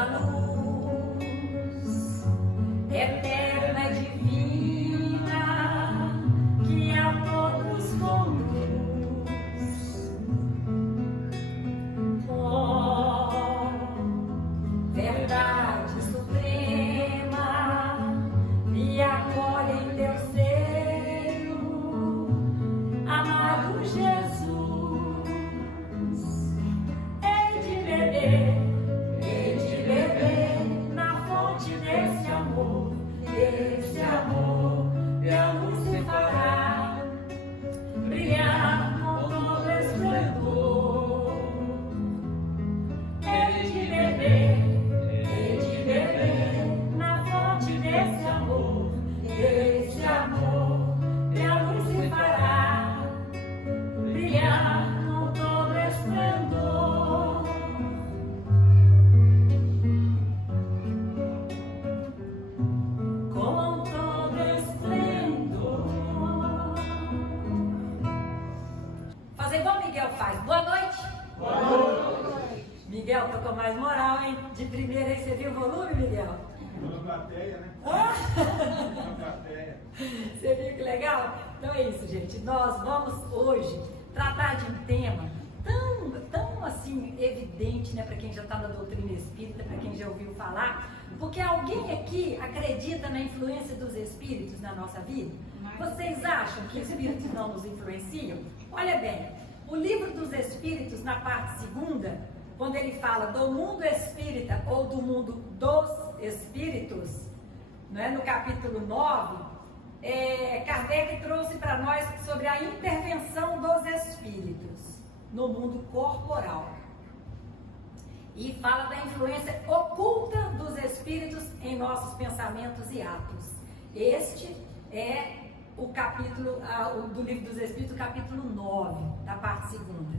da luz, eterna e divina, que a todos conduz. Oh, verdade suprema, me acolhe em teu seio, amado Jesus. Hei de beber na fonte desse amor, minha luz se fará brilhar com todo esplendor. Hei de beber na fonte desse amor, minha luz se fará brilhar com todo esplendor. Com todo esplendor. Fazer igual o Miguel faz. Boa noite. Boa noite. Miguel, tô com mais moral, hein? De primeira aí, você viu o volume, Miguel? Na plateia, né? Ah? Na plateia. Você viu que legal? Então é isso, gente. Nós vamos hoje tratar de um tema tão assim evidente, né, para quem já está na doutrina espírita, para quem já ouviu falar, porque alguém aqui acredita na influência dos espíritos na nossa vida? Vocês acham que espíritos não nos influenciam? Olha bem, o livro dos espíritos, na parte segunda, quando ele fala do mundo espírita ou do mundo dos espíritos, né, no capítulo 9, Kardec trouxe para nós sobre a intervenção dos espíritos no mundo corporal. E fala da influência oculta dos espíritos em nossos pensamentos e atos. Este é o capítulo do livro dos espíritos, capítulo 9, da parte segunda.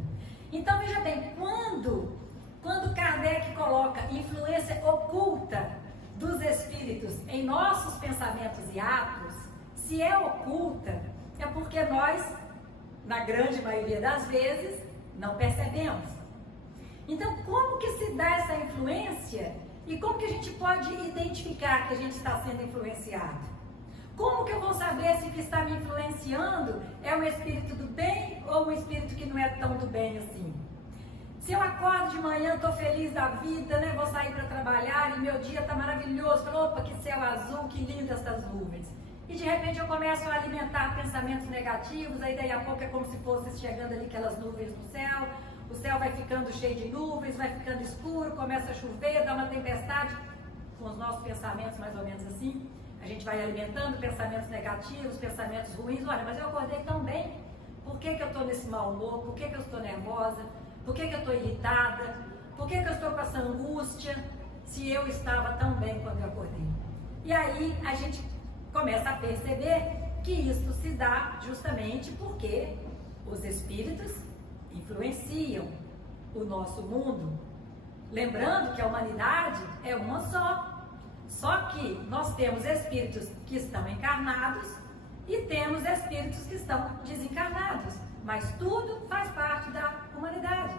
Então veja bem, quando Kardec coloca influência oculta dos espíritos em nossos pensamentos e atos, se é oculta, é porque nós, na grande maioria das vezes, não percebemos. Então, como que se dá essa influência e como que a gente pode identificar que a gente está sendo influenciado? Como que eu vou saber se o que está me influenciando é um espírito do bem ou um espírito que não é tão do bem assim? Se eu acordo de manhã, estou feliz da vida, né? Vou sair para trabalhar e meu dia está maravilhoso, opa, que céu azul, que lindas essas nuvens. E de repente eu começo a alimentar pensamentos negativos, aí daí a pouco é como se fosse chegando ali aquelas nuvens no céu, o céu vai ficando cheio de nuvens, vai ficando escuro, começa a chover, dá uma tempestade, com os nossos pensamentos mais ou menos assim, a gente vai alimentando pensamentos negativos, pensamentos ruins. Olha, mas eu acordei tão bem, por que eu estou nesse mau humor, por que eu estou nervosa, por que eu estou irritada, por que eu estou com essa angústia, se eu estava tão bem quando eu acordei? E aí a gente começa a perceber que isso se dá justamente porque os espíritos influenciam o nosso mundo. Lembrando que a humanidade é uma só que nós temos espíritos que estão encarnados e temos espíritos que estão desencarnados, mas tudo faz parte da humanidade.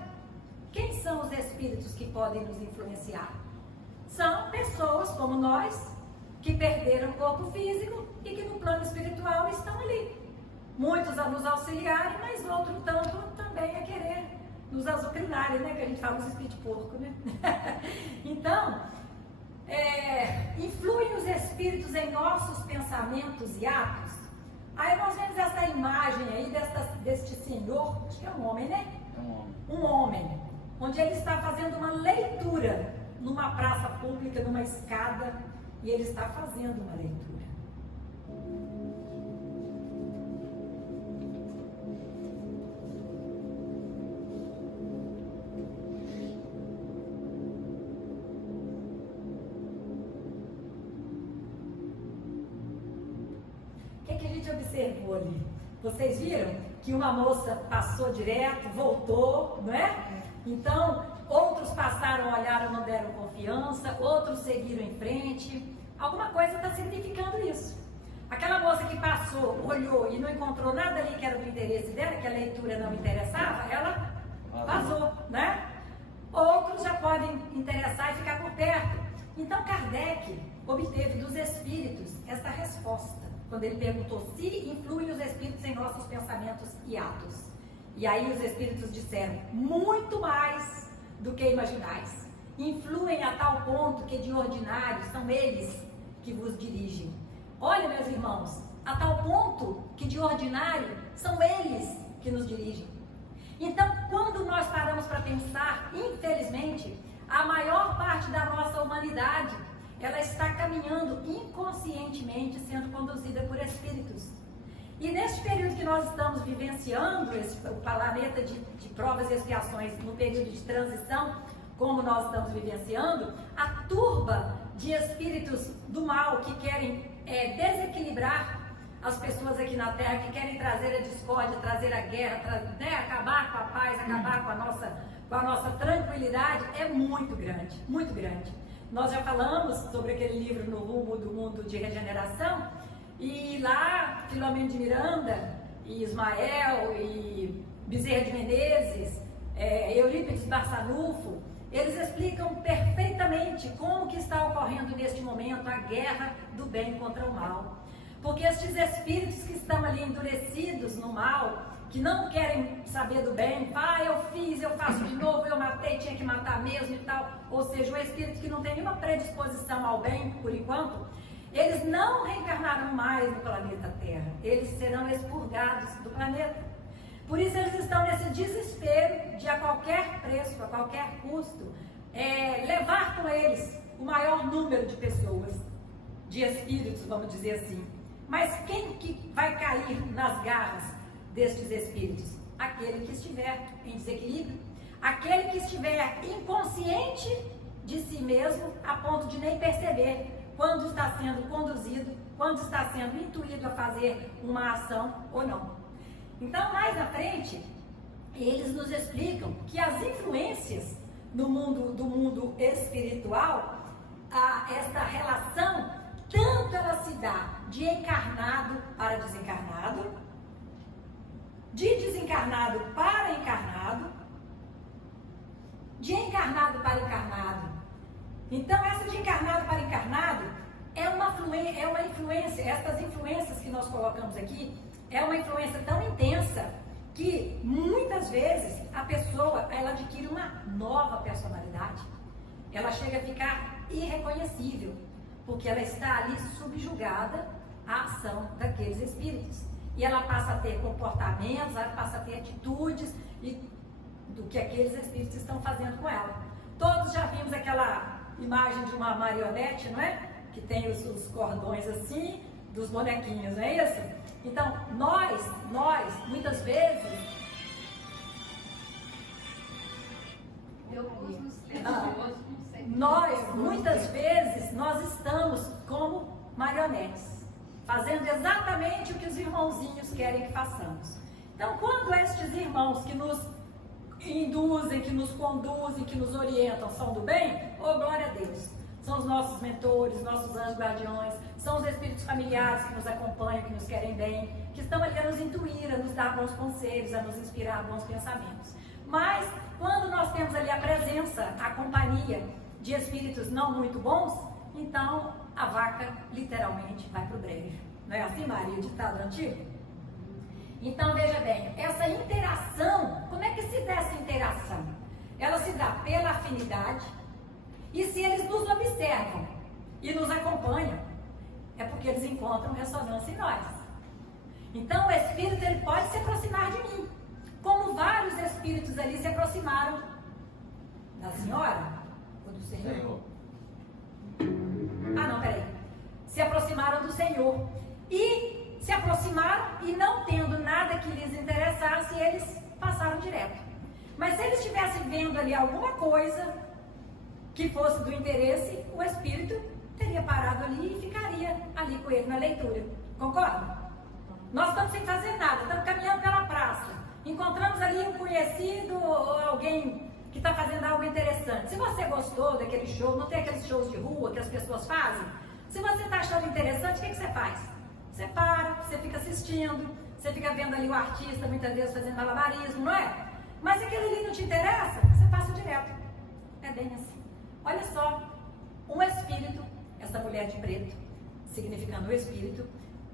Quem são os espíritos que podem nos influenciar? São pessoas como nós, que perderam o corpo físico e que no plano espiritual estão ali. Muitos a nos auxiliarem, mas outro tanto também a querer nos azucrinarem, né? Que a gente fala nos espíritos de porco, né? Então, influem os espíritos em nossos pensamentos e atos. Aí nós vemos essa imagem aí deste senhor, acho que é um homem, né? É um homem. Um homem, onde ele está fazendo uma leitura numa praça pública, numa escada, e ele está fazendo uma leitura. O que a gente observou ali? Vocês viram que uma moça passou direto, voltou, não é? Então, outros passaram, olharam, não deram confiança, outros seguiram em frente. Alguma coisa está significando isso. Aquela moça que passou, olhou e não encontrou nada ali que era do interesse dela, que a leitura não interessava, ela vazou, né? Outros já podem interessar e ficar por perto. Então Kardec obteve dos espíritos esta resposta, quando ele perguntou se influem os espíritos em nossos pensamentos e atos. E aí os espíritos disseram, muito mais do que imaginais. Influem a tal ponto que de ordinário são eles que vos dirigem. Olha, meus irmãos, a tal ponto que de ordinário são eles que nos dirigem. Então, quando nós paramos para pensar, infelizmente, a maior parte da nossa humanidade, ela está caminhando inconscientemente, sendo conduzida por espíritos. E neste período que nós estamos vivenciando, o planeta de provas e expiações, no período de transição, como nós estamos vivenciando, a turba de espíritos do mal que querem desequilibrar as pessoas aqui na Terra, que querem trazer a discórdia, trazer a guerra, acabar com a paz, acabar com a nossa tranquilidade, é muito grande, muito grande. Nós já falamos sobre aquele livro No Rumo do Mundo de Regeneração, e lá Filomeno de Miranda, e Ismael, e Bezerra de Menezes, Eurípides Barçanufo, eles explicam perfeitamente como que está ocorrendo neste momento a guerra do bem contra o mal. Porque estes espíritos que estão ali endurecidos no mal, que não querem saber do bem, eu fiz, eu faço de novo, eu matei, tinha que matar mesmo e tal. Ou seja, o espírito que não tem nenhuma predisposição ao bem, por enquanto, eles não reencarnarão mais no planeta Terra. Eles serão expurgados do planeta. Por isso eles estão nesse desespero de a qualquer preço, a qualquer custo, levar com eles o maior número de pessoas, de espíritos, vamos dizer assim. Mas quem que vai cair nas garras destes espíritos? Aquele que estiver em desequilíbrio, aquele que estiver inconsciente de si mesmo, a ponto de nem perceber quando está sendo conduzido, quando está sendo intuído a fazer uma ação ou não. Então, mais à frente, eles nos explicam que as influências do mundo espiritual, esta relação, tanto ela se dá de encarnado para desencarnado, de desencarnado para encarnado, de encarnado para encarnado. Então, essa de encarnado para encarnado é uma influência, estas influências que nós colocamos aqui, é uma influência tão intensa que muitas vezes a pessoa, ela adquire uma nova personalidade. Ela chega a ficar irreconhecível, porque ela está ali subjugada à ação daqueles espíritos. E ela passa a ter comportamentos, ela passa a ter atitudes do que aqueles espíritos estão fazendo com ela. Todos já vimos aquela imagem de uma marionete, não é? Que tem os cordões assim, dos bonequinhos, não é isso? Então, nós, muitas vezes... muitas vezes, nós estamos como marionetes, fazendo exatamente o que os irmãozinhos querem que façamos. Então, quando estes irmãos que nos induzem, que nos conduzem, que nos orientam são do bem, glória a Deus. São os nossos mentores, nossos anjos guardiões, são os espíritos familiares que nos acompanham, que nos querem bem, que estão ali a nos intuir, a nos dar bons conselhos, a nos inspirar bons pensamentos. Mas, quando nós temos ali a presença, a companhia de espíritos não muito bons, então a vaca literalmente vai para o brejo. Não é assim, Maria, o ditado antigo? Então, veja bem, essa interação, como é que se dá essa interação? Ela se dá pela afinidade, e se eles nos observam e nos acompanham, é porque eles encontram ressonância em nós. Então, o espírito, ele pode se aproximar de mim, como vários espíritos ali se aproximaram da senhora ou do Senhor. Se aproximaram do Senhor. E se aproximaram e não tendo nada que lhes interessasse, eles passaram direto. Mas se eles estivessem vendo ali alguma coisa que fosse do interesse, o espírito teria parado ali e ficaria ali com ele na leitura. Concorda? Nós estamos sem fazer nada, estamos caminhando pela praça. Encontramos ali um conhecido ou alguém que está fazendo algo interessante. Se você gostou daquele show, não tem aqueles shows de rua que as pessoas fazem? Se você está achando interessante, o que você faz? Você para, você fica assistindo, você fica vendo ali o artista muitas vezes fazendo malabarismo, não é? Mas se aquilo ali não te interessa, você passa direto. É bem assim. Olha só, um espírito, essa mulher de preto, significando o espírito,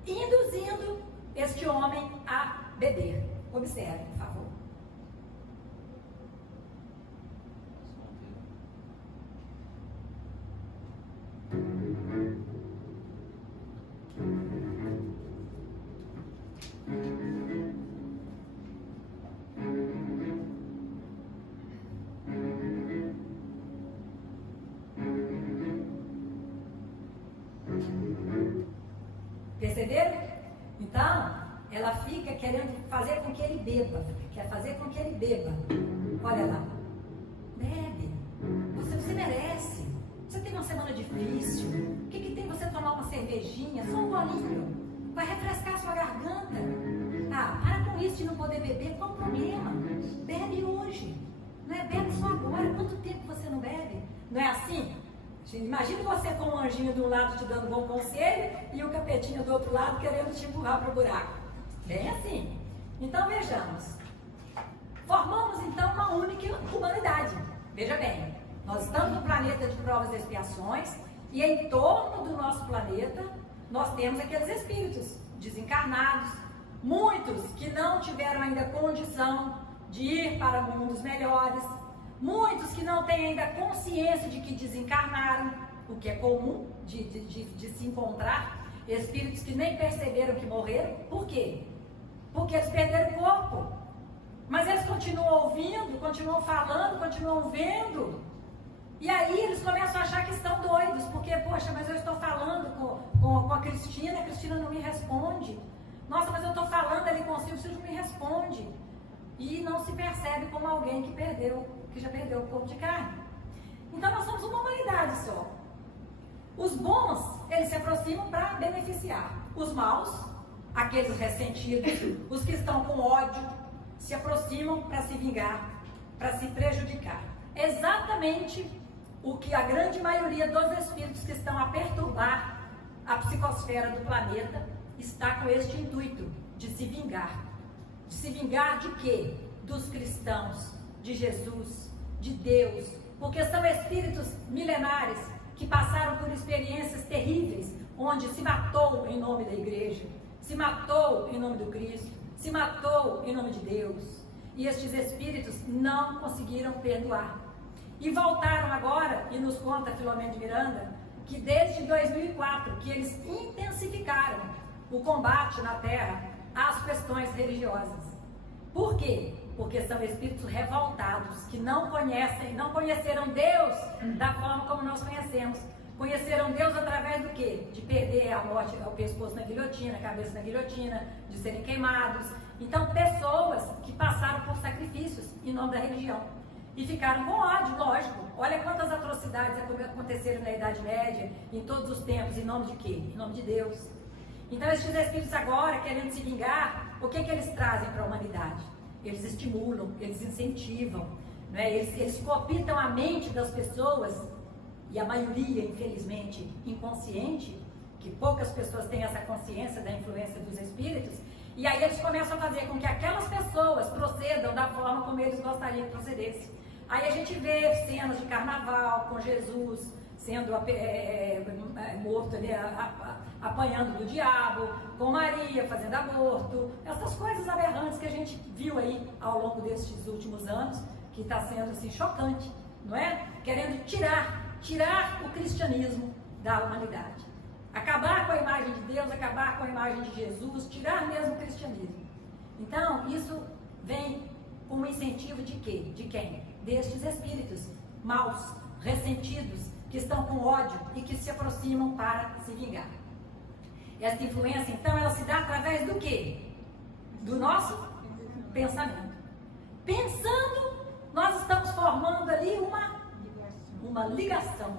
induzindo este homem a beber. Observe, por favor. Perceberam? Então, ela fica querendo fazer com que ele beba. Quer fazer com que ele beba. Olha lá. Bebe. Você merece. Você teve uma semana difícil. O que tem você tomar uma cervejinha? Só um golinho. Vai refrescar a sua garganta. Ah, para com isso de não poder beber. Qual o problema? Bebe hoje. Não é? Bebe só agora. Quanto tempo você não bebe? Não é assim? Imagina você com um anjinho de um lado te dando bom conselho e o capetinho do outro lado querendo te empurrar para o buraco. Bem assim. Então vejamos. Formamos então uma única humanidade. Veja bem, nós estamos no planeta de provas e expiações e em torno do nosso planeta nós temos aqueles espíritos desencarnados, muitos que não tiveram ainda condição de ir para mundos melhores, muitos que não têm ainda consciência de que desencarnaram, o que é comum de se encontrar, espíritos que nem perceberam que morreram. Por quê? Porque eles perderam o corpo. Mas eles continuam ouvindo, continuam falando, continuam vendo. E aí eles começam a achar que estão doidos, porque, poxa, mas eu estou falando com a Cristina não me responde. Nossa, mas eu estou falando ali com o Silvio não me responde. E não se percebe como alguém que já perdeu o corpo de carne. Então nós somos uma humanidade só. Os bons, eles se aproximam para beneficiar. Os maus, aqueles ressentidos, os que estão com ódio, se aproximam para se vingar, para se prejudicar. Exatamente o que a grande maioria dos espíritos que estão a perturbar a psicosfera do planeta está com este intuito de se vingar. De se vingar de quê? Dos cristãos, de Jesus, de Deus, porque são espíritos milenares que passaram por experiências terríveis, onde se matou em nome da igreja, se matou em nome do Cristo, se matou em nome de Deus, e estes espíritos não conseguiram perdoar. E voltaram agora, e nos conta Filomeno de Miranda, que desde 2004, que eles intensificaram o combate na Terra às questões religiosas. Por quê? Porque são espíritos revoltados, que não conheceram Deus da forma como nós conhecemos. Conheceram Deus através do quê? De perder a morte, o pescoço na guilhotina, a cabeça na guilhotina, de serem queimados. Então, pessoas que passaram por sacrifícios em nome da religião. E ficaram com ódio, lógico. Olha quantas atrocidades aconteceram na Idade Média, em todos os tempos, em nome de quê? Em nome de Deus. Então, esses espíritos agora, querendo se vingar, o que eles trazem para a humanidade? Eles estimulam, eles incentivam, né? Eles cooptam a mente das pessoas, e a maioria, infelizmente, inconsciente, que poucas pessoas têm essa consciência da influência dos espíritos, e aí eles começam a fazer com que aquelas pessoas procedam da forma como eles gostariam que procedessem. Aí a gente vê cenas de carnaval com Jesus sendo morto ali, apanhando do diabo, com Maria fazendo aborto, essas coisas aberrantes que a gente viu aí ao longo destes últimos anos, que está sendo assim chocante, não é? Querendo tirar o cristianismo da humanidade, acabar com a imagem de Deus, acabar com a imagem de Jesus, tirar mesmo o cristianismo. Então isso vem com um incentivo de quê? De quem? Destes espíritos maus, ressentidos, que estão com ódio e que se aproximam para se vingar. Essa influência, então, ela se dá através do quê? Do nosso pensamento. Pensando, nós estamos formando ali uma ligação,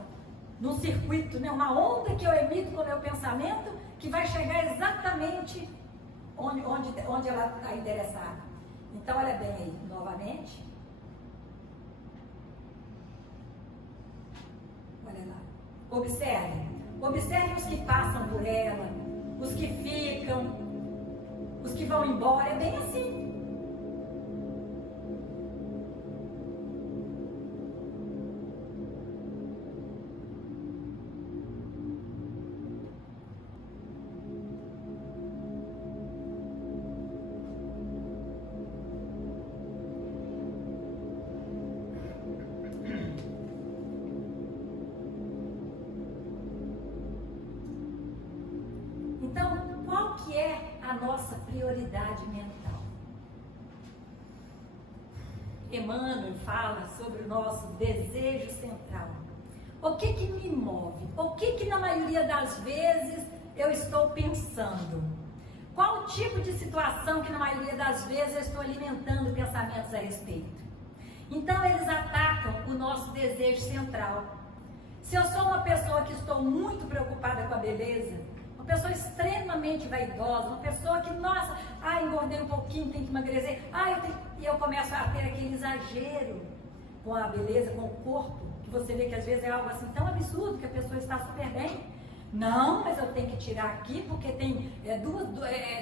num circuito, né? Uma onda que eu emito com o meu pensamento, que vai chegar exatamente onde ela está interessada. Então, olha bem aí, novamente. Olha lá. Observe os que passam por ela, os que ficam, os que vão embora. É bem assim. a nossa prioridade mental. Emmanuel fala sobre o nosso desejo central. O que me move? O que na maioria das vezes eu estou pensando? Qual o tipo de situação que na maioria das vezes eu estou alimentando pensamentos a respeito? Então eles atacam o nosso desejo central. Se eu sou uma pessoa que estou muito preocupada com a beleza, uma pessoa extremamente vaidosa, uma pessoa que, nossa, engordei um pouquinho, tem que emagrecer, e eu começo a ter aquele exagero com a beleza, com o corpo, que você vê que às vezes é algo assim tão absurdo que a pessoa está super bem. Não, mas eu tenho que tirar aqui porque tem,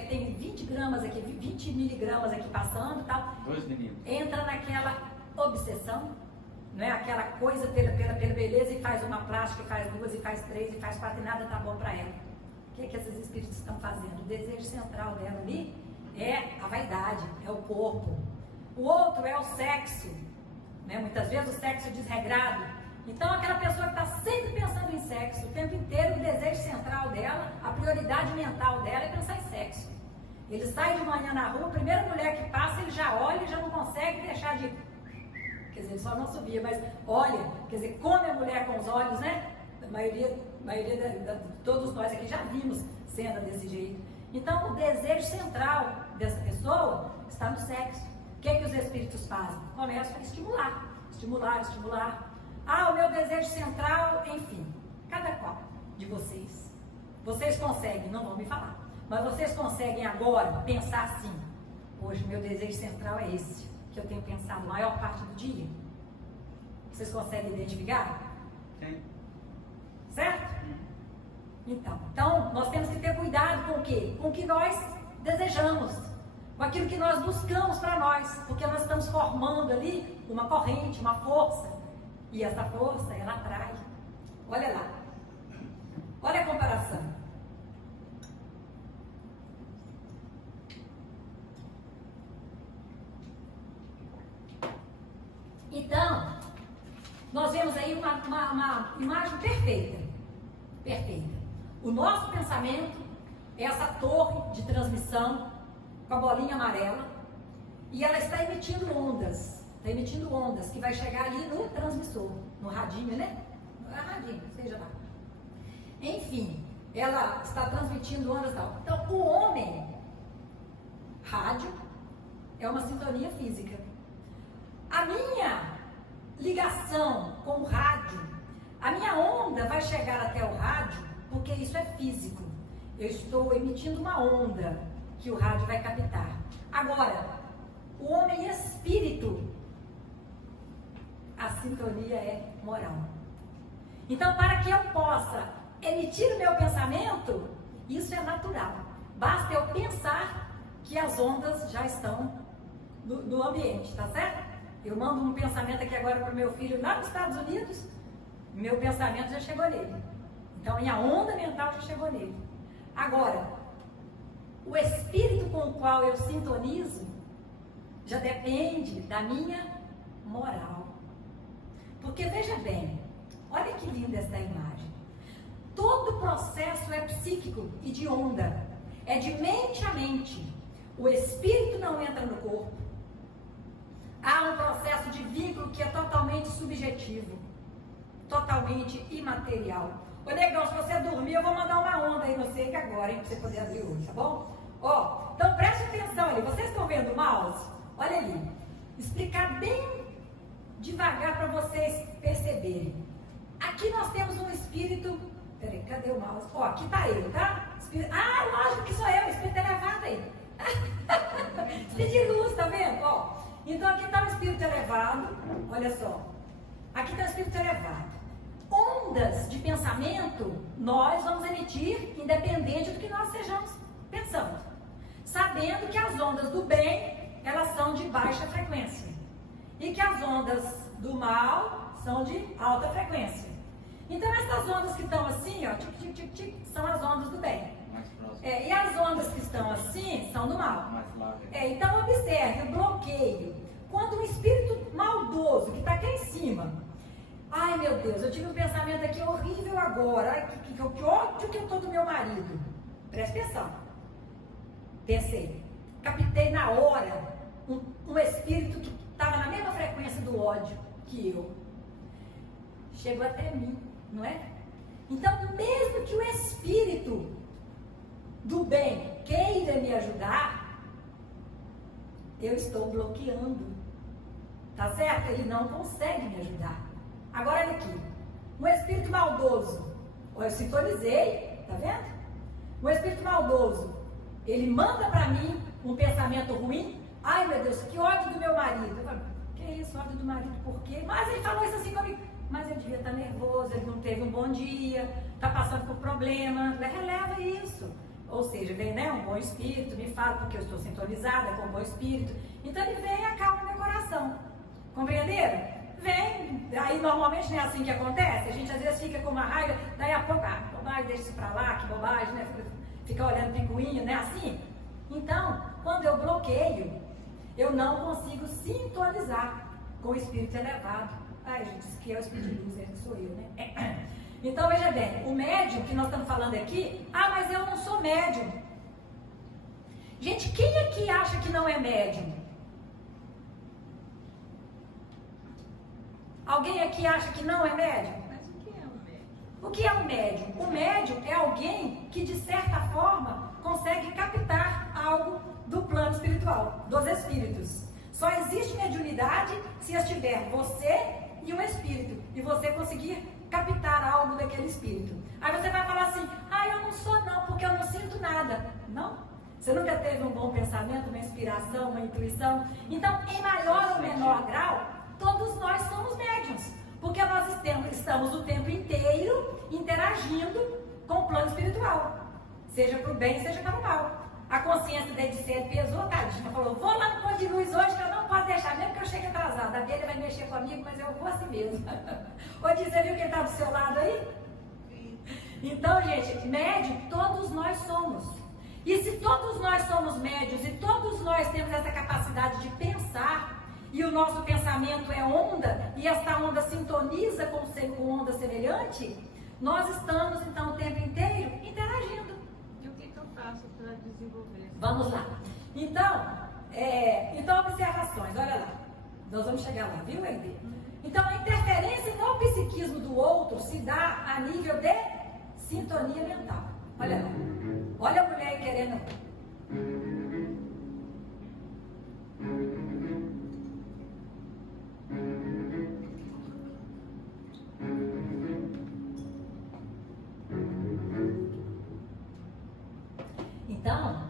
tem 20 gramas aqui, 20 miligramas aqui passando e tal. 2 meninos. Entra naquela obsessão, não é? Aquela coisa pela beleza e faz uma plástica, e faz 2, e faz 3, e faz 4 e nada tá bom para ela. O que é que esses espíritos estão fazendo? O desejo central dela ali é a vaidade, é o corpo. O outro é o sexo, né? Muitas vezes o sexo desregrado. Então aquela pessoa que está sempre pensando em sexo, o tempo inteiro, o desejo central dela, a prioridade mental dela é pensar em sexo. Ele sai de manhã na rua, a primeira mulher que passa, ele já olha e já não consegue deixar de... Quer dizer, ele só não subia, mas olha, quer dizer, come a mulher com os olhos, né? A maioria de todos nós aqui já vimos cena desse jeito. Então, o desejo central dessa pessoa está no sexo. O que os espíritos fazem? Começam a estimular. O meu desejo central, enfim, cada qual de vocês. Vocês conseguem, não vão me falar, mas vocês conseguem agora pensar assim: hoje meu desejo central é esse, que eu tenho pensado a maior parte do dia. Vocês conseguem identificar? Sim. Certo? Então, nós temos que ter cuidado com o quê? Com o que nós desejamos, com aquilo que nós buscamos para nós, porque nós estamos formando ali uma corrente, uma força, e essa força, ela atrai. Olha lá, olha a comparação. Então, nós vemos aí uma imagem perfeita. O nosso pensamento é essa torre de transmissão com a bolinha amarela e ela está emitindo ondas que vai chegar ali no transmissor, no radinho, né? Radinho, seja lá. Enfim, ela está transmitindo ondas e tal. Então, o homem, rádio, é uma sintonia física. A minha ligação com o rádio, a minha onda vai chegar até o rádio, porque isso é físico. Eu estou emitindo uma onda que o rádio vai captar. Agora, o homem espírito, a sintonia é moral. Então, para que eu possa emitir o meu pensamento, isso é natural. Basta eu pensar que as ondas já estão no ambiente, tá certo? Eu mando um pensamento aqui agora para o meu filho lá nos Estados Unidos, meu pensamento já chegou nele. Então, minha onda mental já chegou nele. Agora, o espírito com o qual eu sintonizo já depende da minha moral. Porque, veja bem, olha que linda essa imagem. Todo processo é psíquico e de onda. É de mente a mente. O espírito não entra no corpo. Há um processo de vínculo que é totalmente subjetivo, totalmente imaterial. Ô negão, se você dormir, eu vou mandar uma onda aí no seco agora, hein, pra você poder abrir o olho, tá bom? Ó, então preste atenção ali, vocês estão vendo o mouse? Olha ali, explicar bem devagar para vocês perceberem. Aqui nós temos um espírito, peraí, cadê o mouse? Ó, aqui tá ele, tá? Lógico que sou eu, espírito elevado aí. Espírito de luz, tá vendo? Ó. Então aqui está o espírito elevado, olha só, aqui está o espírito elevado. Ondas de pensamento nós vamos emitir independente do que nós estejamos pensando, sabendo que as ondas do bem, elas são de baixa frequência e que as ondas do mal são de alta frequência. Então essas ondas que estão assim, ó, tic, tic, tic, tic, são as ondas do bem. E as ondas que estão assim são do mal. Então observe o bloqueio. Quando um espírito maldoso que está aqui em cima, ai meu Deus, eu tive um pensamento aqui horrível agora, ai que ódio que eu estou do meu marido. Presta atenção. Pensei, captei na hora um espírito que estava na mesma frequência do ódio que eu. Chegou até mim, não é? Então, mesmo que o espírito do bem queira me ajudar, eu estou bloqueando. Tá certo? Ele não consegue me ajudar. Agora, olha aqui. Um espírito maldoso. Eu sintonizei, tá vendo? Um espírito maldoso, ele manda para mim um pensamento ruim. Ai, meu Deus, que ódio do meu marido. Eu falo, que isso, ódio do marido, por quê? Mas ele falou isso assim comigo. Mas ele devia estar nervoso, ele não teve um bom dia, está passando por problema. Releva isso. Ou seja, vem, né, um bom espírito, me fala porque eu estou sintonizada com um bom espírito. Então ele vem e acalma meu coração. Compreenderam? Vem, aí normalmente não é assim que acontece. A gente às vezes fica com uma raiva, daí a pouco, bobagem, deixa isso pra lá, que bobagem, né? Fica olhando picuinha, né? Assim. Então, quando eu bloqueio, eu não consigo sintonizar com o espírito elevado. Ai, gente, isso aqui é o espírito de luz, que sou eu, né? Então, veja bem, o médium que nós estamos falando aqui, mas eu não sou médium. Gente, quem aqui acha que não é médium? Alguém aqui acha que não é médium? Mas o que é um médium? O que é um médium? O médium é alguém que, de certa forma, consegue captar algo do plano espiritual, dos espíritos. Só existe mediunidade se estiver você e um espírito, e você conseguir captar algo daquele espírito. Aí você vai falar assim, eu não sou não, porque eu não sinto nada. Não? Você nunca teve um bom pensamento, uma inspiração, uma intuição? Então, em maior ou menor grau, todos nós somos médiuns, porque nós estamos o tempo inteiro interagindo com o plano espiritual, seja para o bem, seja para o mal. A consciência da Edicele pesou, tadinha, falou, vou lá no ponto de luz hoje que eu não posso deixar, mesmo que eu chegue atrasada. A Bíblia vai mexer comigo, mas eu vou assim mesmo. Ô, Di, você viu quem está do seu lado aí? Então, gente, médium todos nós somos. E se todos nós somos médios e todos nós temos essa capacidade de pensar, e o nosso pensamento é onda, e esta onda sintoniza com onda semelhante, nós estamos, então, o tempo inteiro interagindo. E o que eu faço para desenvolver isso? Vamos lá. Então, observações, olha lá. Nós vamos chegar lá, viu, Elde? Então, a interferência no psiquismo do outro se dá a nível de sintonia mental. Olha lá. Olha a mulher aí querendo. Então,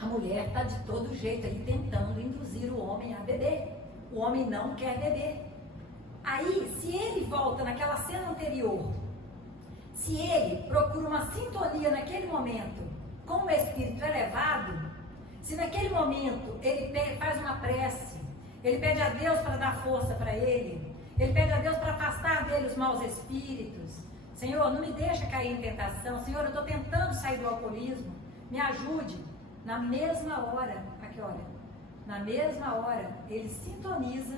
a mulher está de todo jeito aí tentando induzir o homem a beber. O homem não quer beber. Aí, se ele volta naquela cena anterior, se ele procura uma sintonia naquele momento com o espírito elevado, se naquele momento ele faz uma prece, ele pede a Deus para dar força para ele pede a Deus para afastar dele os maus espíritos. Senhor, não me deixa cair em tentação. Senhor, eu estou tentando sair do alcoolismo. Me ajude. Na mesma hora, aqui olha, na mesma hora, ele sintoniza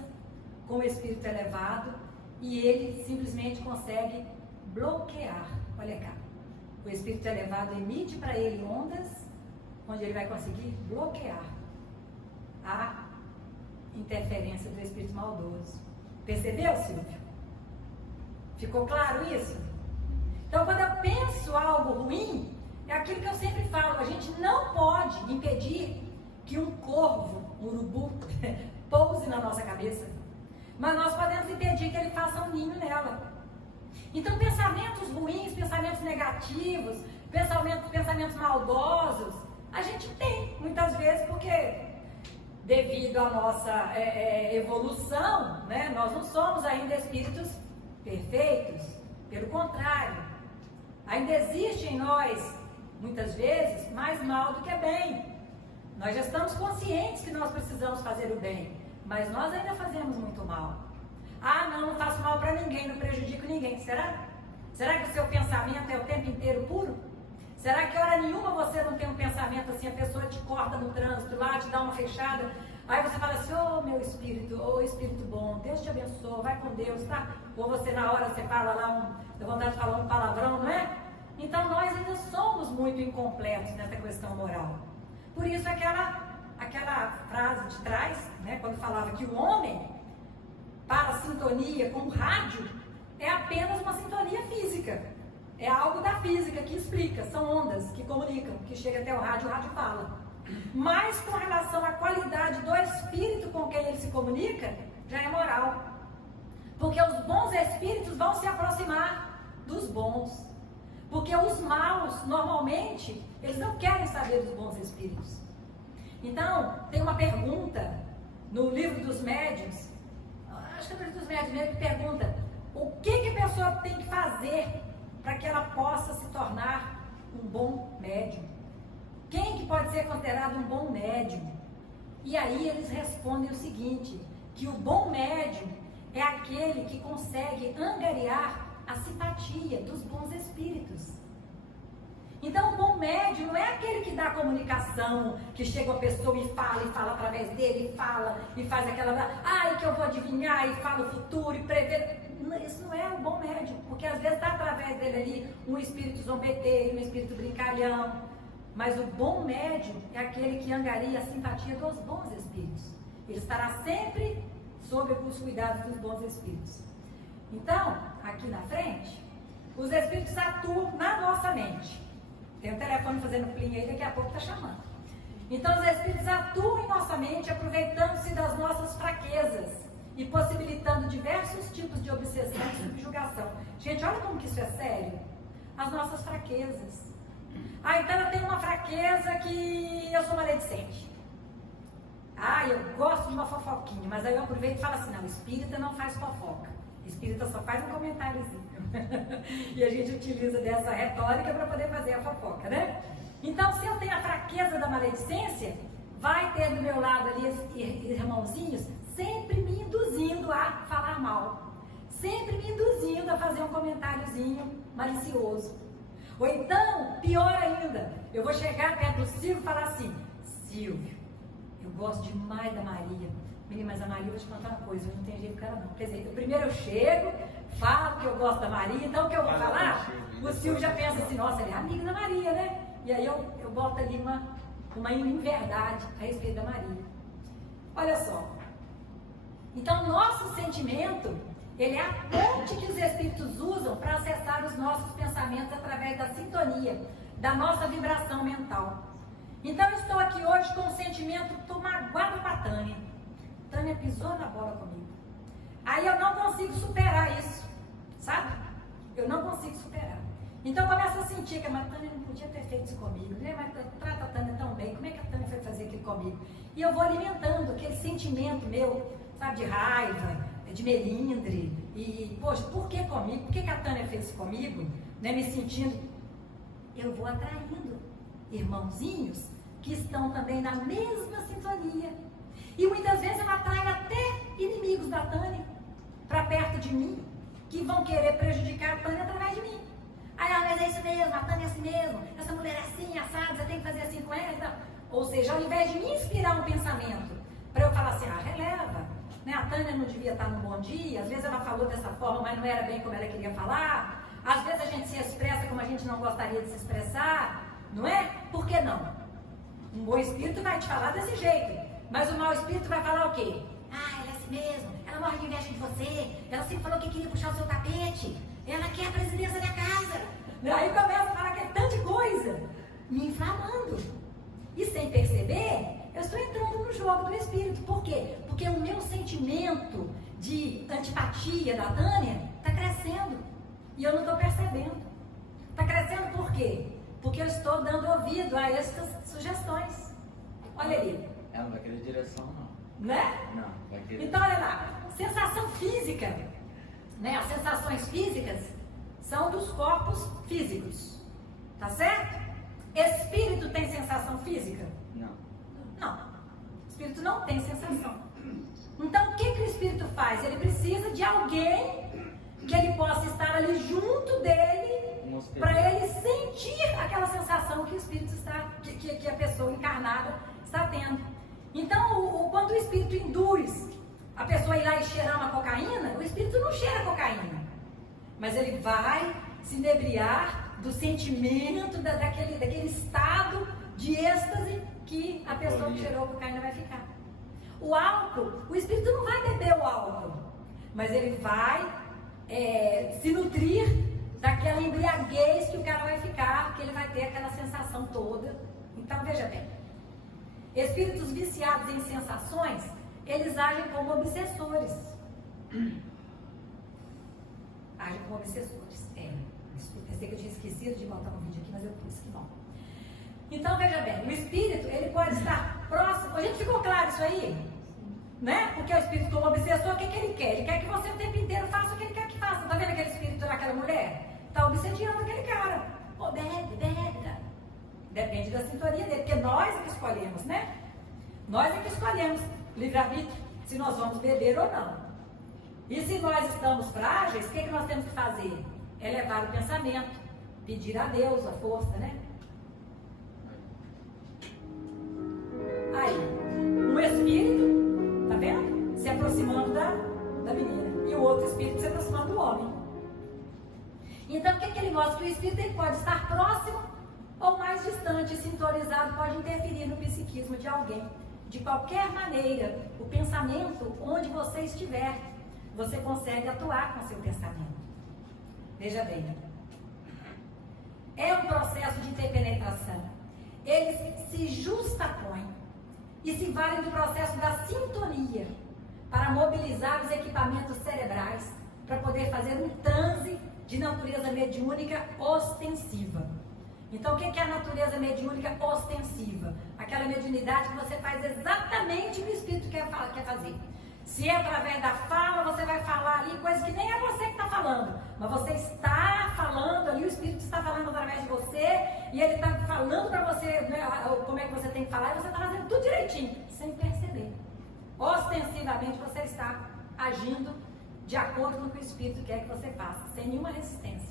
com o espírito elevado e ele simplesmente consegue bloquear. Olha cá, o espírito elevado emite para ele ondas, onde ele vai conseguir bloquear a interferência do espírito maldoso. Percebeu, Silvio? Ficou claro isso? Então, quando eu penso algo ruim, é aquilo que eu sempre falo, a gente não pode impedir que um corvo, um urubu, pouse na nossa cabeça. Mas nós podemos impedir que ele faça um ninho nela. Então, pensamentos ruins, pensamentos negativos, pensamentos maldosos, a gente tem, muitas vezes, porque devido à nossa evolução, né, nós não somos ainda espíritos perfeitos. Pelo contrário, ainda existe em nós, muitas vezes, mais mal do que bem. Nós já estamos conscientes que nós precisamos fazer o bem, mas nós ainda fazemos muito mal. Não faço mal para ninguém, não prejudico ninguém. Será? Será que o seu pensamento é o tempo inteiro puro? Será que hora nenhuma você não tem um pensamento assim, a pessoa te corta no trânsito lá, te dá uma fechada, aí você fala assim, meu espírito, espírito bom, Deus te abençoe, vai com Deus, tá? Ou você na hora você fala lá, dá vontade de falar um palavrão, não é? Então nós ainda somos muito incompletos nessa questão moral. Por isso aquela frase de trás, né, quando falava que o homem, para a sintonia com o rádio, é apenas uma sintonia física. É algo da física que explica, são ondas que comunicam, que chega até o rádio fala. Mas com relação à qualidade do espírito com quem ele se comunica, já é moral. Porque os bons espíritos vão se aproximar dos bons. Porque os maus, normalmente, eles não querem saber dos bons espíritos. Então, tem uma pergunta no livro dos médiuns, acho que é o livro dos médiuns mesmo, que pergunta: o que a pessoa tem que fazer para que ela possa se tornar um bom médium? Quem que pode ser considerado um bom médium? E aí eles respondem o seguinte, que o bom médium é aquele que consegue angariar a simpatia dos bons espíritos. Então o bom médium não é aquele que dá comunicação, que chega uma pessoa e fala através dele, e faz aquela, que eu vou adivinhar, e fala o futuro, e prevê. Isso não é o bom médium, porque às vezes está através dele ali um espírito zombeteiro, um espírito brincalhão. Mas o bom médium é aquele que angaria a simpatia dos bons espíritos. Ele estará sempre sob os cuidados dos bons espíritos. Então, aqui na frente, os espíritos atuam na nossa mente. Tem um telefone fazendo plim aí, daqui a pouco está chamando. Então, os espíritos atuam em nossa mente, aproveitando-se das nossas fraquezas e possibilitando diversos tipos de obsessão e subjugação. Gente, olha como que isso é sério. As nossas fraquezas. Então eu tenho uma fraqueza que eu sou maledicente. Eu gosto de uma fofoquinha, mas aí eu aproveito e falo assim, não, espírita não faz fofoca. Espírita só faz um comentáriozinho. E a gente utiliza dessa retórica para poder fazer a fofoca, né? Então, se eu tenho a fraqueza da maledicência, vai ter do meu lado ali irmãozinhos sempre me induzindo a falar mal. Sempre me induzindo a fazer um comentáriozinho malicioso. Ou então, pior ainda, eu vou chegar perto do Silvio e falar assim: Silvio, eu gosto demais da Maria. Menina, mas a Maria, eu vou te contar uma coisa, eu não tenho jeito com ela não. Quer dizer, primeiro eu chego, falo que eu gosto da Maria, então o que eu vou falar? O Silvio já pensa assim, nossa, ele é amigo da Maria, né? E aí eu boto ali uma inverdade a respeito da Maria. Olha só. Então, nosso sentimento, ele é a ponte que os espíritos usam para acessar os nossos pensamentos através da sintonia, da nossa vibração mental. Então, eu estou aqui hoje com um sentimento, estou magoado com a Tânia. Tânia pisou na bola comigo. Aí eu não consigo superar isso, sabe? Eu não consigo superar. Então eu começo a sentir que a Tânia não podia ter feito isso comigo, né? Mas trata a Tânia tão bem, como é que a Tânia foi fazer aquilo comigo? E eu vou alimentando aquele sentimento meu, sabe, de raiva, de melindre, e, poxa, por que comigo? Por que a Tânia fez isso comigo? Né? Me sentindo, eu vou atraindo irmãozinhos que estão também na mesma sintonia. E muitas vezes eu atraio até inimigos da Tânia para perto de mim, que vão querer prejudicar a Tânia através de mim. Mas é isso mesmo, a Tânia é assim mesmo, essa mulher é assim, assada, você tem que fazer assim com ela. Então. Ou seja, ao invés de me inspirar um pensamento, para eu falar assim, releva, né? A Tânia não devia estar num bom dia, às vezes ela falou dessa forma, mas não era bem como ela queria falar, às vezes a gente se expressa como a gente não gostaria de se expressar, não é? Por que não? Um bom espírito vai te falar desse jeito, mas o mau espírito vai falar o quê? Ela é assim mesmo, ela morre de inveja de você, ela sempre falou que queria puxar o seu tapete, ela quer a presidência da casa. Aí começa a falar que é tanta coisa, me inflamando. E sem perceber, eu estou entrando no jogo do espírito. Por quê? Porque o meu sentimento de antipatia da Tânia está crescendo. E eu não estou percebendo. Está crescendo por quê? Porque eu estou dando ouvido a estas sugestões. Olha ali. Ela não vai querer direção, não. Né? Não, vai querer. Então, olha lá. Sensação física. Né? As sensações físicas são dos corpos físicos. Tá certo? Espírito tem sensação física? Não. Não. O espírito não tem sensação. Então, o que o espírito faz? Ele precisa de alguém que ele possa estar ali junto dele para ele sentir aquela sensação que o espírito está, que a pessoa encarnada está tendo. Então, quando o espírito induz a pessoa ir lá e cheirar uma cocaína, o espírito não cheira cocaína, mas ele vai se inebriar do sentimento, daquele estado de êxtase que a pessoa que cheirou cocaína vai ficar. O álcool, o espírito não vai beber o álcool, mas ele vai se nutrir daquela embriaguez que o cara vai ficar, que ele vai ter aquela sensação toda. Então, veja bem, espíritos viciados em sensações, eles agem como obsessores. Agem como obsessores. Pensei que eu tinha esquecido de botar um vídeo aqui, mas eu pus, que bom. Então, veja bem, o espírito, ele pode estar próximo. A gente ficou claro isso aí? Né? Porque o espírito como obsessor, o que ele quer? Ele quer que você o tempo inteiro faça o que ele quer que faça. Tá vendo aquele espírito daquela mulher? Tá obsediando aquele cara. Pô, bebe, bebe. Depende da sintonia dele, porque nós é que escolhemos, né? Nós é que escolhemos, livre-arbítrio, se nós vamos beber ou não. E se nós estamos frágeis, o que nós temos que fazer? Elevar o pensamento, pedir a Deus a força, né? Aí, um espírito, tá vendo? Se aproximando da menina. E o outro espírito se aproximando do homem. Então, o que ele mostra? Que o espírito ele pode estar próximo ou mais distante, sintonizado, pode interferir no psiquismo de alguém. De qualquer maneira, o pensamento, onde você estiver, você consegue atuar com seu pensamento. Veja bem, é um processo de interpenetração. Eles se justapõem e se valem do processo da sintonia para mobilizar os equipamentos cerebrais para poder fazer um transe de natureza mediúnica ostensiva. Então, o que é a natureza mediúnica ostensiva? Aquela mediunidade que você faz exatamente o que o espírito quer fazer. Se é através da fala, você vai falar ali coisas que nem é você que está falando, mas você está falando ali, o espírito está falando através de você, e ele está falando para você, né, como é que você tem que falar, e você está fazendo tudo direitinho, sem perceber. Ostensivamente você está agindo de acordo com o que o espírito quer que você faça, sem nenhuma resistência.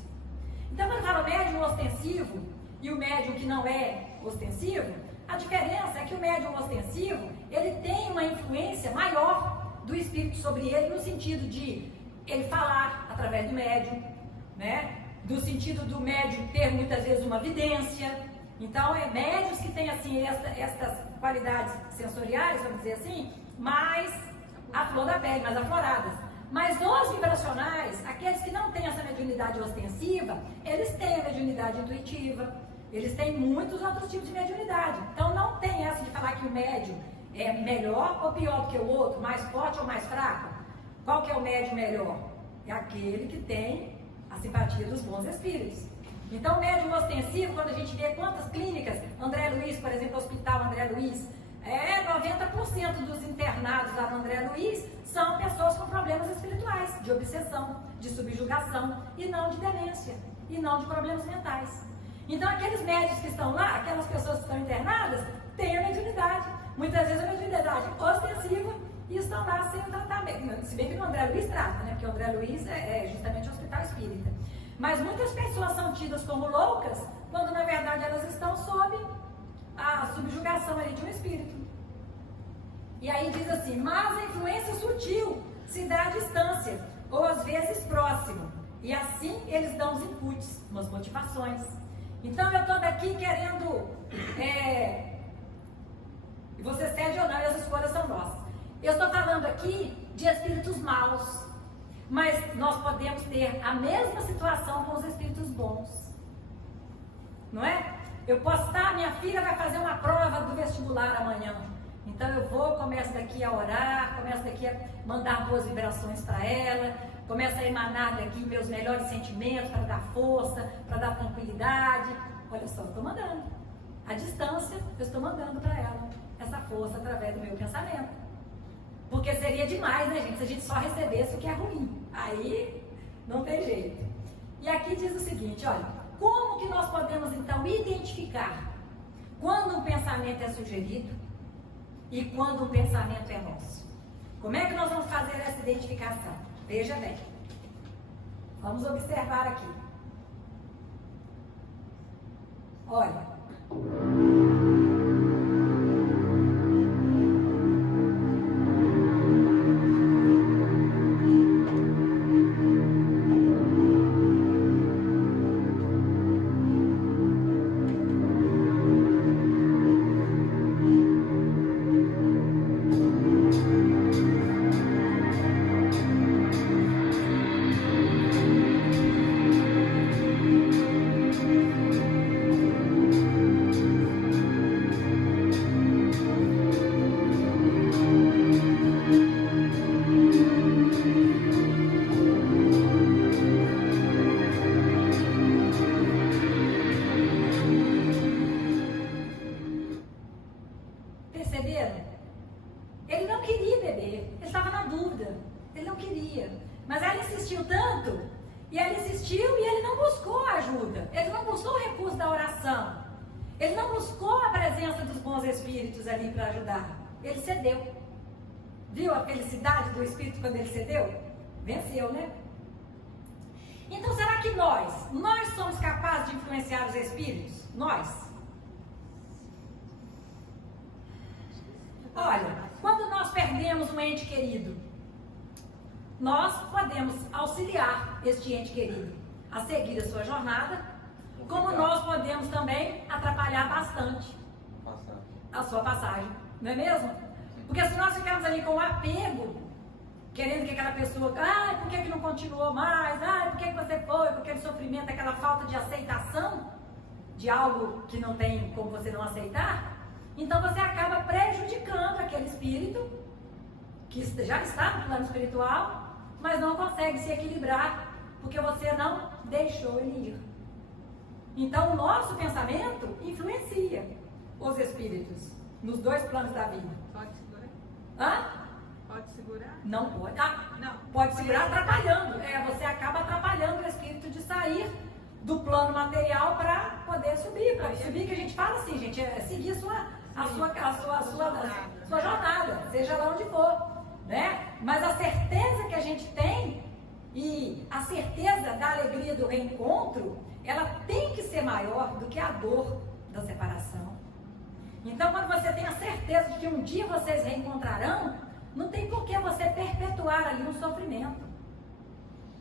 Então, quando eu falo médium ostensivo e o médium que não é ostensivo, a diferença é que o médium ostensivo, ele tem uma influência maior do espírito sobre ele, no sentido de ele falar através do médium, né? Do sentido do médium ter muitas vezes uma vidência. Então, médiums que têm assim, estas qualidades sensoriais, vamos dizer assim, mais à flor da pele, mais afloradas. Mas os vibracionais, aqueles que não têm essa mediunidade ostensiva, eles têm a mediunidade intuitiva, eles têm muitos outros tipos de mediunidade. Então, não tem essa de falar que o médium é melhor ou pior do que o outro, mais forte ou mais fraco. Qual que é o médium melhor? É aquele que tem a simpatia dos bons espíritos. Então, o médium ostensivo, quando a gente vê quantas clínicas, André Luiz, por exemplo, Hospital André Luiz, 90% dos internados lá no André Luiz são pessoas com problemas espirituais, de obsessão, de subjugação, e não de demência, e não de problemas mentais. Então, aqueles médicos que estão lá, aquelas pessoas que estão internadas, têm a mediunidade. Muitas vezes a mediunidade ostensiva e estão lá sem o tratamento. Se bem que no André Luiz trata, né? Porque o André Luiz é justamente um hospital espírita. Mas muitas pessoas são tidas como loucas, quando na verdade elas estão sob a subjugação ali de um espírito. E aí diz assim, mas a influência sutil se dá à distância, ou às vezes próximo. E assim eles dão os inputs, umas motivações. Então eu estou daqui querendo... E você cede ou não, e as escolhas são nossas. Eu estou falando aqui de espíritos maus, mas nós podemos ter a mesma situação com os espíritos bons. Não é? Eu posso estar, minha filha vai fazer uma prova do vestibular amanhã. Então eu começo daqui a orar, começo daqui a mandar boas vibrações para ela, começo a emanar daqui meus melhores sentimentos para dar força, para dar tranquilidade. Olha só, eu estou mandando. À distância, eu estou mandando para ela essa força através do meu pensamento. Porque seria demais, né, gente? Se a gente só recebesse o que é ruim. Aí não tem jeito. E aqui diz o seguinte, olha, como que nós podemos então identificar quando um pensamento é sugerido e quando um pensamento é nosso? Como é que nós vamos fazer essa identificação? Veja bem. Vamos observar aqui. Olha. tanto, e ele insistiu e ele não buscou ajuda, ele não buscou o recurso da oração, ele não buscou a presença dos bons espíritos ali para ajudar, ele cedeu. Viu a felicidade do espírito quando ele cedeu? Venceu, né? Então será que nós somos capazes de influenciar os espíritos? Nós? Olha, quando nós perdemos um ente querido, nós podemos auxiliar este ente querido a seguir a sua jornada, como nós podemos também atrapalhar bastante a sua passagem, não é mesmo? Porque se nós ficarmos ali com apego, querendo que aquela pessoa, por que não continuou mais? Por que você foi? Por aquele sofrimento, aquela falta de aceitação de algo que não tem como você não aceitar, então você acaba prejudicando aquele espírito que já está no plano espiritual, mas não consegue se equilibrar, porque você não deixou ele ir. Então o nosso pensamento influencia os espíritos nos dois planos da vida. Pode segurar? Hã? Pode segurar? Não pode. Não. Pode segurar atrapalhando. Você acaba atrapalhando o espírito de sair do plano material para poder subir. Para subir, que a gente fala assim, gente, é seguir a sua jornada, seja lá onde for, né? Mas a certeza que a gente tem e a certeza da alegria do reencontro, ela tem que ser maior do que a dor da separação. Então, quando você tem a certeza de que um dia vocês reencontrarão, não tem por que você perpetuar ali um sofrimento.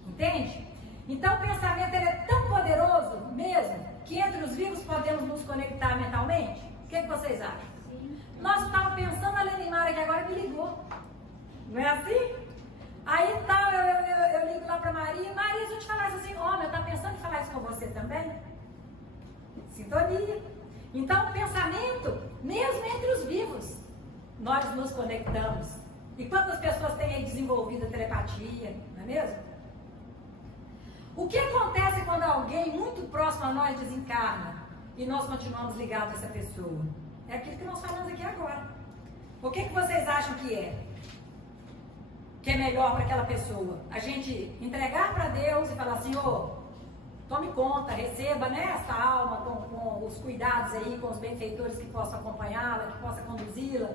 Entende? Então, o pensamento ele é tão poderoso mesmo, que entre os vivos podemos nos conectar mentalmente. O que vocês acham? Sim. Nós estávamos pensando, a Lenimara que agora me ligou. Não é assim? Aí tal, eu ligo lá para Maria, Maria, se eu te falar isso assim, eu estava pensando em falar isso com você também? Sintonia. Então, o pensamento, mesmo entre os vivos, nós nos conectamos. E quantas pessoas têm aí desenvolvido a telepatia, não é mesmo? O que acontece quando alguém muito próximo a nós desencarna e nós continuamos ligados a essa pessoa? É aquilo que nós falamos aqui agora. O que vocês acham que é? Que é melhor para aquela pessoa? A gente entregar para Deus e falar assim, tome conta, receba, né, essa alma com os cuidados aí, com os benfeitores que possam acompanhá-la, que possam conduzi-la,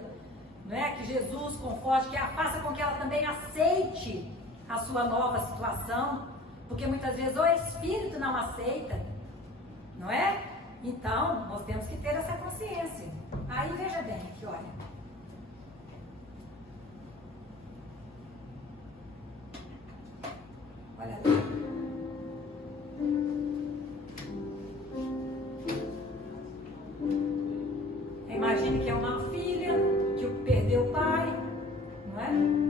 não é? Que Jesus conforte, que faça com que ela também aceite a sua nova situação, porque muitas vezes o espírito não aceita, não é? Então, nós temos que ter essa consciência. Aí, veja bem aqui, olha. Olha lá. Imagine que é uma filha que perdeu o pai, não é?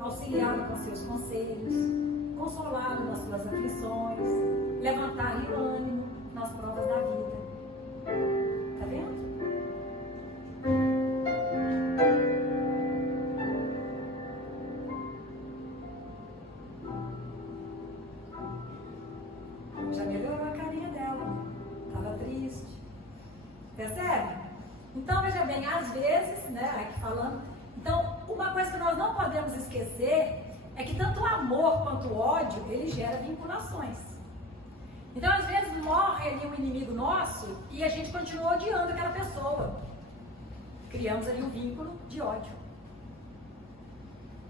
Auxiliá-lo com seus conselhos, consolá-lo nas suas aflições, levantar-lhe o ânimo nas provas da vida. Tá vendo? Já melhorou a carinha dela, estava triste. Percebe? Então, veja bem, às vezes, né, aqui falando. Então, uma coisa que nós não podemos esquecer é que tanto o amor quanto o ódio, ele gera vinculações. Então, às vezes, morre ali um inimigo nosso e a gente continua odiando aquela pessoa. Criamos ali um vínculo de ódio.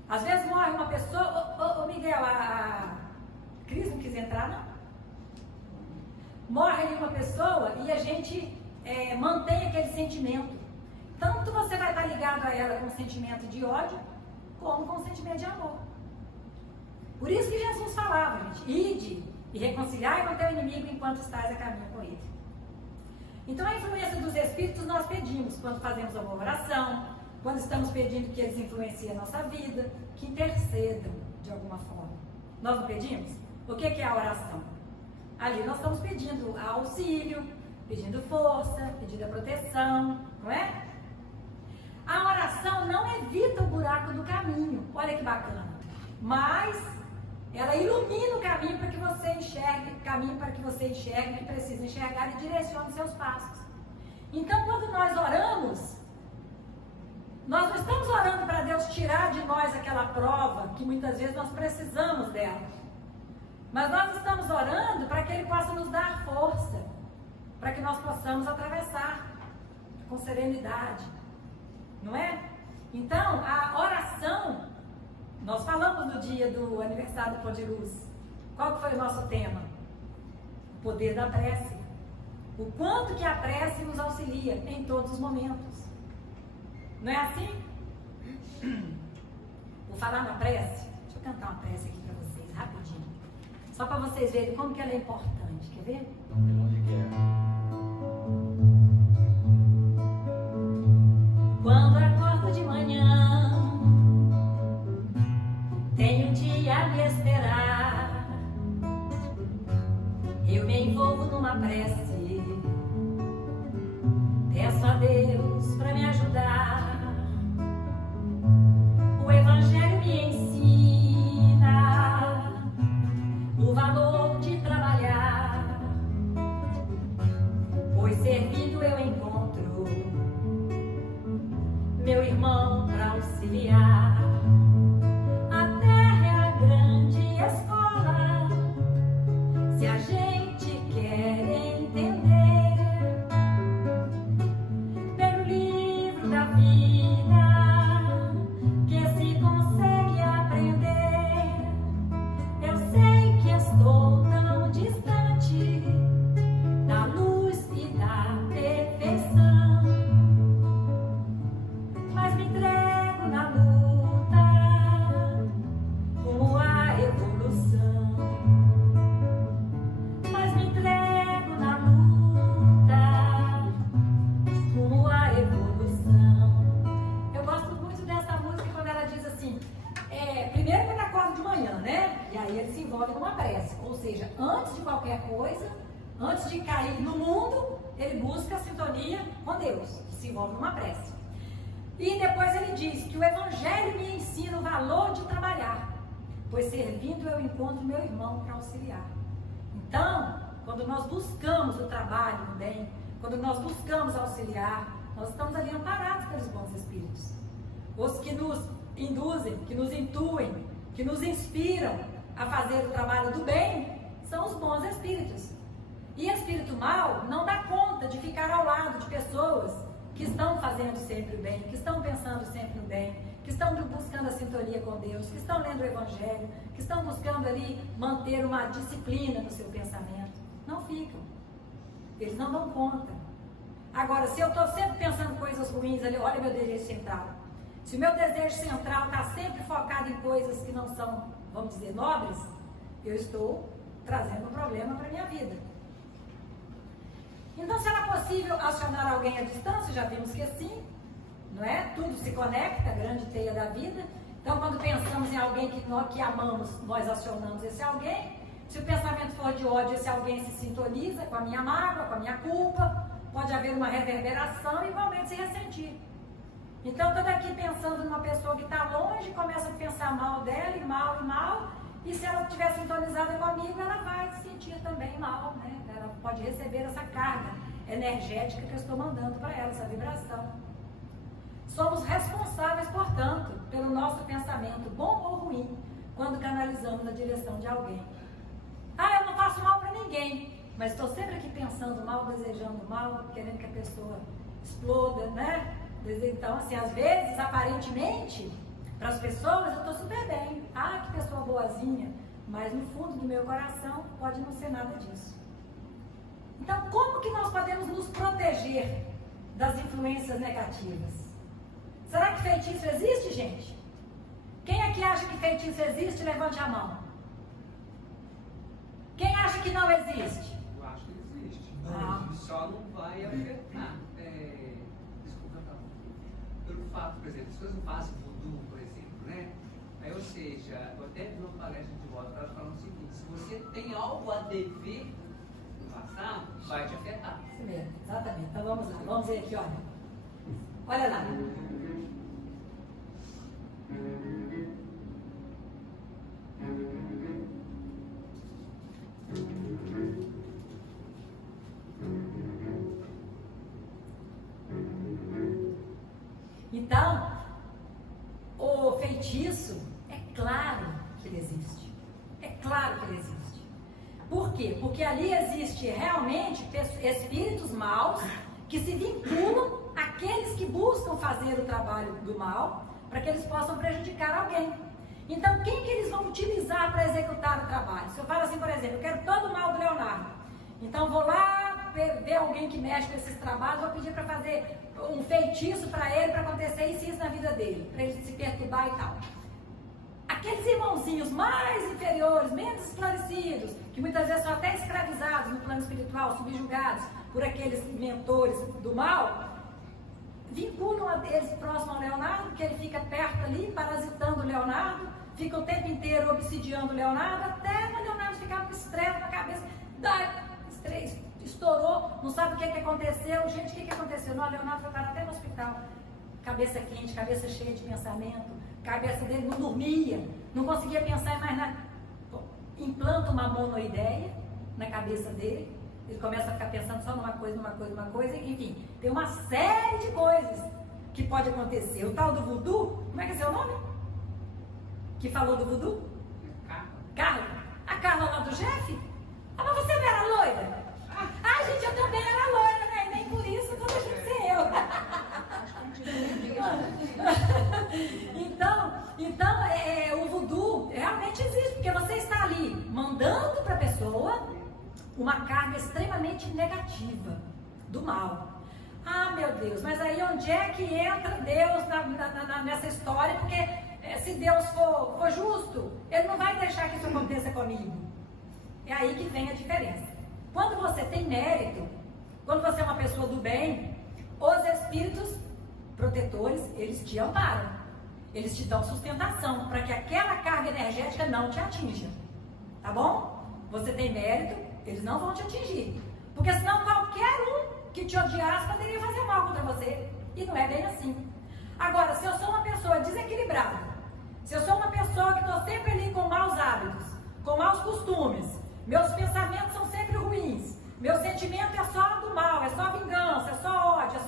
Às vezes morre uma pessoa... Ô Miguel, a Cris não quis entrar, não? Morre ali uma pessoa e a gente mantém aquele sentimento. tanto você vai estar ligado a ela com sentimento de ódio, como com sentimento de amor. Por isso que Jesus falava, gente, ide e reconciliai com teu inimigo enquanto estás a caminho com ele. Então a influência dos Espíritos nós pedimos quando fazemos uma oração, quando estamos pedindo que eles influenciem a nossa vida, que intercedam de alguma forma. Nós não pedimos? O que é a oração? Ali nós estamos pedindo auxílio, pedindo força, pedindo a proteção, não é? A oração não evita o buraco do caminho, olha que bacana, mas ela ilumina o caminho para que você enxergue, o que precisa enxergar e direcione os seus passos. Então, quando nós oramos, nós não estamos orando para Deus tirar de nós aquela prova que muitas vezes nós precisamos dela. Mas nós estamos orando para que Ele possa nos dar força, para que nós possamos atravessar com serenidade, não é? Então, a oração, nós falamos no dia do aniversário do Pão de Luz. Qual que foi o nosso tema? O poder da prece. O quanto que a prece nos auxilia em todos os momentos. Não é assim? Vou falar na prece. Deixa eu cantar uma prece aqui para vocês, rapidinho. Só para vocês verem como que ela é importante. Quer ver? Onde que é? Quando acordo de manhã, tenho um dia a me esperar. Eu me envolvo numa prece, peço a Deus para me ajudar. O Evangelho me ensina o valor de trabalhar, pois servindo eu encontro meu irmão para auxiliar. A terra é a grande escola, se a gente quer entender, pelo livro da vida que se consegue aprender. Eu sei que estou tão distante da luz e da perfeição, mas me entrego na luta como a evolução. Mas me entrego na luta como a evolução. Eu gosto muito dessa música quando ela diz assim, primeiro quando acorda de manhã, né? E aí ele se envolve numa prece, ou seja, antes de qualquer coisa, antes de cair no mundo, ele busca a sintonia com Deus, se envolve numa prece. E depois ele diz que o Evangelho me ensina o valor de trabalhar, pois servindo eu encontro meu irmão para auxiliar. Então, quando nós buscamos o trabalho no bem, quando nós buscamos auxiliar, nós estamos ali amparados pelos bons espíritos. Os que nos induzem, que nos intuem, que nos inspiram a fazer o trabalho do bem, são os bons espíritos. E espírito mau não dá conta de ficar ao lado de pessoas que estão fazendo sempre o bem, que estão pensando sempre no bem, que estão buscando a sintonia com Deus, que estão lendo o Evangelho, que estão buscando ali manter uma disciplina no seu pensamento. Não ficam. Eles não dão conta. Agora, se eu estou sempre pensando coisas ruins ali, olha meu desejo central. Se o meu desejo central está sempre focado em coisas que não são, vamos dizer, nobres, eu estou trazendo um problema para a minha vida. Então, será possível acionar alguém à distância? Já vimos que sim, não é? Tudo se conecta, a grande teia da vida. Então, quando pensamos em alguém que amamos, nós acionamos esse alguém. Se o pensamento for de ódio, esse alguém se sintoniza com a minha mágoa, com a minha culpa. Pode haver uma reverberação e igualmente se ressentir. Então, eu estou aqui pensando numa pessoa que está longe, começa a pensar mal dela, e mal. E se ela estiver sintonizada comigo, ela vai se sentir também mal, né? Ela pode receber essa carga energética que eu estou mandando para ela, essa vibração. Somos responsáveis, portanto, pelo nosso pensamento, bom ou ruim, quando canalizamos na direção de alguém. Eu não faço mal para ninguém, mas estou sempre aqui pensando mal, desejando mal, querendo que a pessoa exploda, né? Então, assim, às vezes, aparentemente, para as pessoas, eu estou super bem. Que pessoa boazinha. Mas no fundo do meu coração, pode não ser nada disso. Então, como que nós podemos nos proteger das influências negativas. Será que feitiço existe, gente? Quem aqui acha que feitiço existe, levante a mão. Quem acha que não existe? Eu acho que existe. Ah. Só não vai afetar. Desculpa, não. Pelo fato, por exemplo, as pessoas não fazem voodoo, por exemplo, né? Ou seja, eu até vi uma palestra de volta, ela falando o seguinte: se você tem algo a dever no passado, vai te afetar. Isso mesmo, exatamente. Então vamos lá, vamos ver aqui, olha. Olha lá. Então, o feitiço, é claro que ele existe. É claro que ele existe. Por quê? Porque ali existe realmente espíritos maus que se vinculam àqueles que buscam fazer o trabalho do mal para que eles possam prejudicar alguém. Então, quem que eles vão utilizar para executar o trabalho? Se eu falo assim, por exemplo, eu quero todo o mal do Leonardo. Então, vou lá ver alguém que mexe com esses trabalhos, vou pedir para fazer um feitiço para ele, para acontecer isso na vida dele, para ele se perturbar e tal. Aqueles irmãozinhos mais inferiores, menos esclarecidos, que muitas vezes são até escravizados no plano espiritual, subjugados por aqueles mentores do mal, vinculam a eles próximo ao Leonardo, que ele fica perto ali, parasitando o Leonardo, fica o tempo inteiro obsidiando o Leonardo, até o Leonardo ficar com estresse na cabeça, estourou, não sabe o que aconteceu. Gente, o que aconteceu? Não, o Leonardo foi parar até no hospital, cabeça quente, cabeça cheia de pensamento, cabeça dele não dormia, não conseguia pensar mais nada. Implanta uma monoideia na cabeça dele, ele começa a ficar pensando só numa coisa, enfim, tem uma série de coisas que pode acontecer. O tal do voodoo, como é que é seu nome? Que falou do voodoo? Carla. A Carla lá do Jeff? Ah, mas você não era loira? Ah, gente, eu também era loira, né? Nem por isso toda gente ser eu. Então, o voodoo realmente existe, porque você está ali mandando para a pessoa uma carga extremamente negativa do mal. Ah, meu Deus, mas aí onde é que entra Deus nessa história? Porque se Deus for justo, Ele não vai deixar que isso aconteça comigo. É aí que vem a diferença. Quando você tem mérito, quando você é uma pessoa do bem, os espíritos protetores, eles te amparam. Eles te dão sustentação para que aquela carga energética não te atinja. Tá bom? Você tem mérito, eles não vão te atingir. Porque senão qualquer um que te odiasse poderia fazer mal contra você. E não é bem assim. Agora, se eu sou uma pessoa desequilibrada, se eu sou uma pessoa que estou sempre ali com maus hábitos, com maus costumes, meus pensamentos são sempre ruins, meu sentimento é só do mal, é só vingança, é só ódio,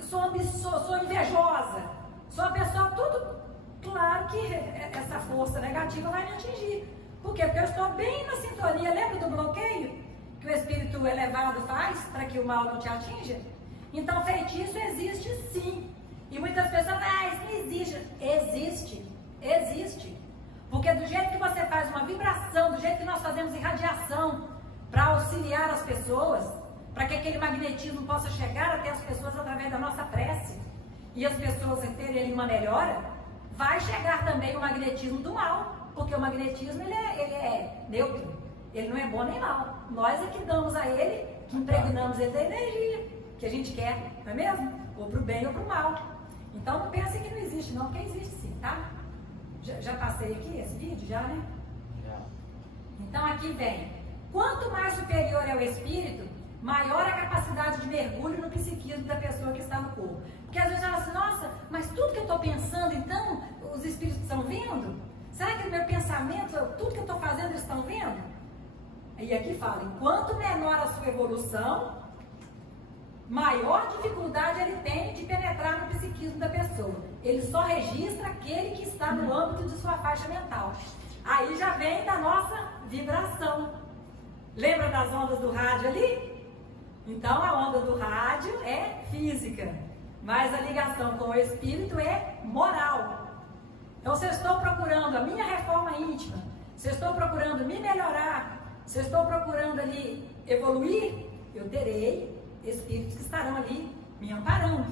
sou invejosa, sou uma pessoa tudo, claro que essa força negativa vai me atingir. Por quê? Porque eu estou bem na sintonia. Lembra do bloqueio que o espírito elevado faz para que o mal não te atinja? Então, feitiço existe sim. E muitas pessoas, isso não existe. Existe. Porque do jeito que você faz uma vibração, do jeito que nós fazemos irradiação para auxiliar as pessoas, para que aquele magnetismo possa chegar até as pessoas através da nossa prece, e as pessoas terem ali uma melhora, vai chegar também o magnetismo do mal. Porque o magnetismo ele é neutro, ele não é bom nem mal. Nós é que damos a ele, que impregnamos ele da energia que a gente quer, não é mesmo? Ou para o bem ou para o mal. Então não pense que não existe não, porque existe sim, tá? Já passei aqui esse vídeo, já, né? Já. Então aqui vem, quanto mais superior é o espírito, maior a capacidade de mergulho no psiquismo da pessoa que está no corpo. Porque às vezes ela fala assim, nossa, mas tudo que eu estou pensando, então, os espíritos estão vendo? Será que o meu pensamento, tudo que eu estou fazendo, eles estão vendo? E aqui fala, enquanto menor a sua evolução, maior dificuldade ele tem de penetrar no psiquismo da pessoa. Ele só registra aquele que está no âmbito de sua faixa mental. Aí já vem da nossa vibração. Lembra das ondas do rádio ali? Então a onda do rádio é física, mas a ligação com o espírito é moral. Então, se eu estou procurando a minha reforma íntima, se eu estou procurando me melhorar, se eu estou procurando ali evoluir, eu terei espíritos que estarão ali me amparando.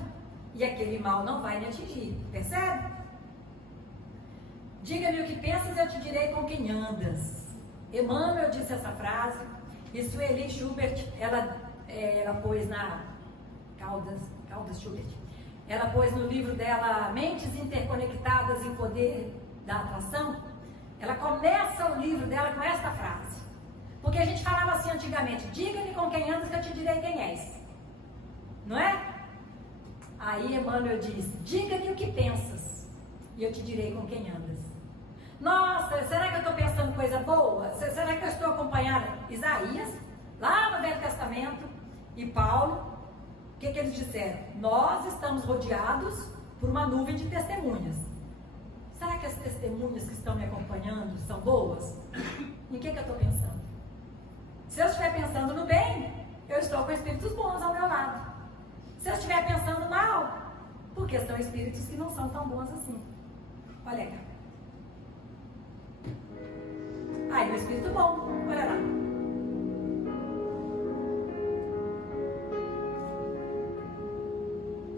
E aquele mal não vai me atingir. Percebe? Diga-me o que pensas e eu te direi com quem andas. Emmanuel disse essa frase. E Sueli Schubert, ela pôs na Caldas Schubert. Ela pôs no livro dela Mentes Interconectadas em Poder da Atração. Ela começa o livro dela com esta frase. Porque a gente falava assim antigamente: diga-me com quem andas que eu te direi quem és. Não é? Aí Emmanuel diz: diga-me o que pensas e eu te direi com quem andas. Nossa, será que eu estou pensando coisa boa? Será que eu estou acompanhando Isaías, lá no Velho Testamento, e Paulo? O que eles disseram? Nós estamos rodeados por uma nuvem de testemunhas. Será que as testemunhas que estão me acompanhando são boas? Em que eu estou pensando? Se eu estiver pensando no bem, eu estou com espíritos bons ao meu lado. Se eu estiver pensando mal, porque são espíritos que não são tão bons assim. Olha cá. Aí, o espírito bom, olha lá.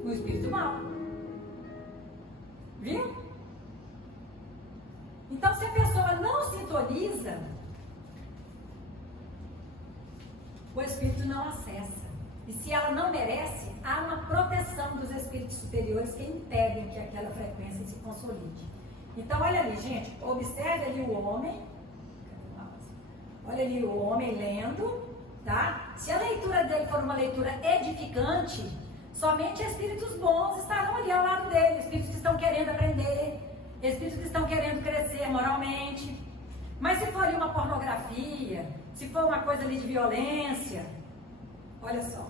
O espírito mau. Viu? Então, se a pessoa não sintoniza, o espírito não acessa. E se ela não merece, há uma proteção dos espíritos superiores que impedem que aquela frequência se consolide. Então, olha ali, gente, observe ali o homem. Olha ali o homem lendo, tá? Se a leitura dele for uma leitura edificante, somente espíritos bons estarão ali ao lado dele, espíritos que estão querendo aprender, espíritos que estão querendo crescer moralmente. Mas se for ali uma pornografia, se for uma coisa ali de violência, olha só.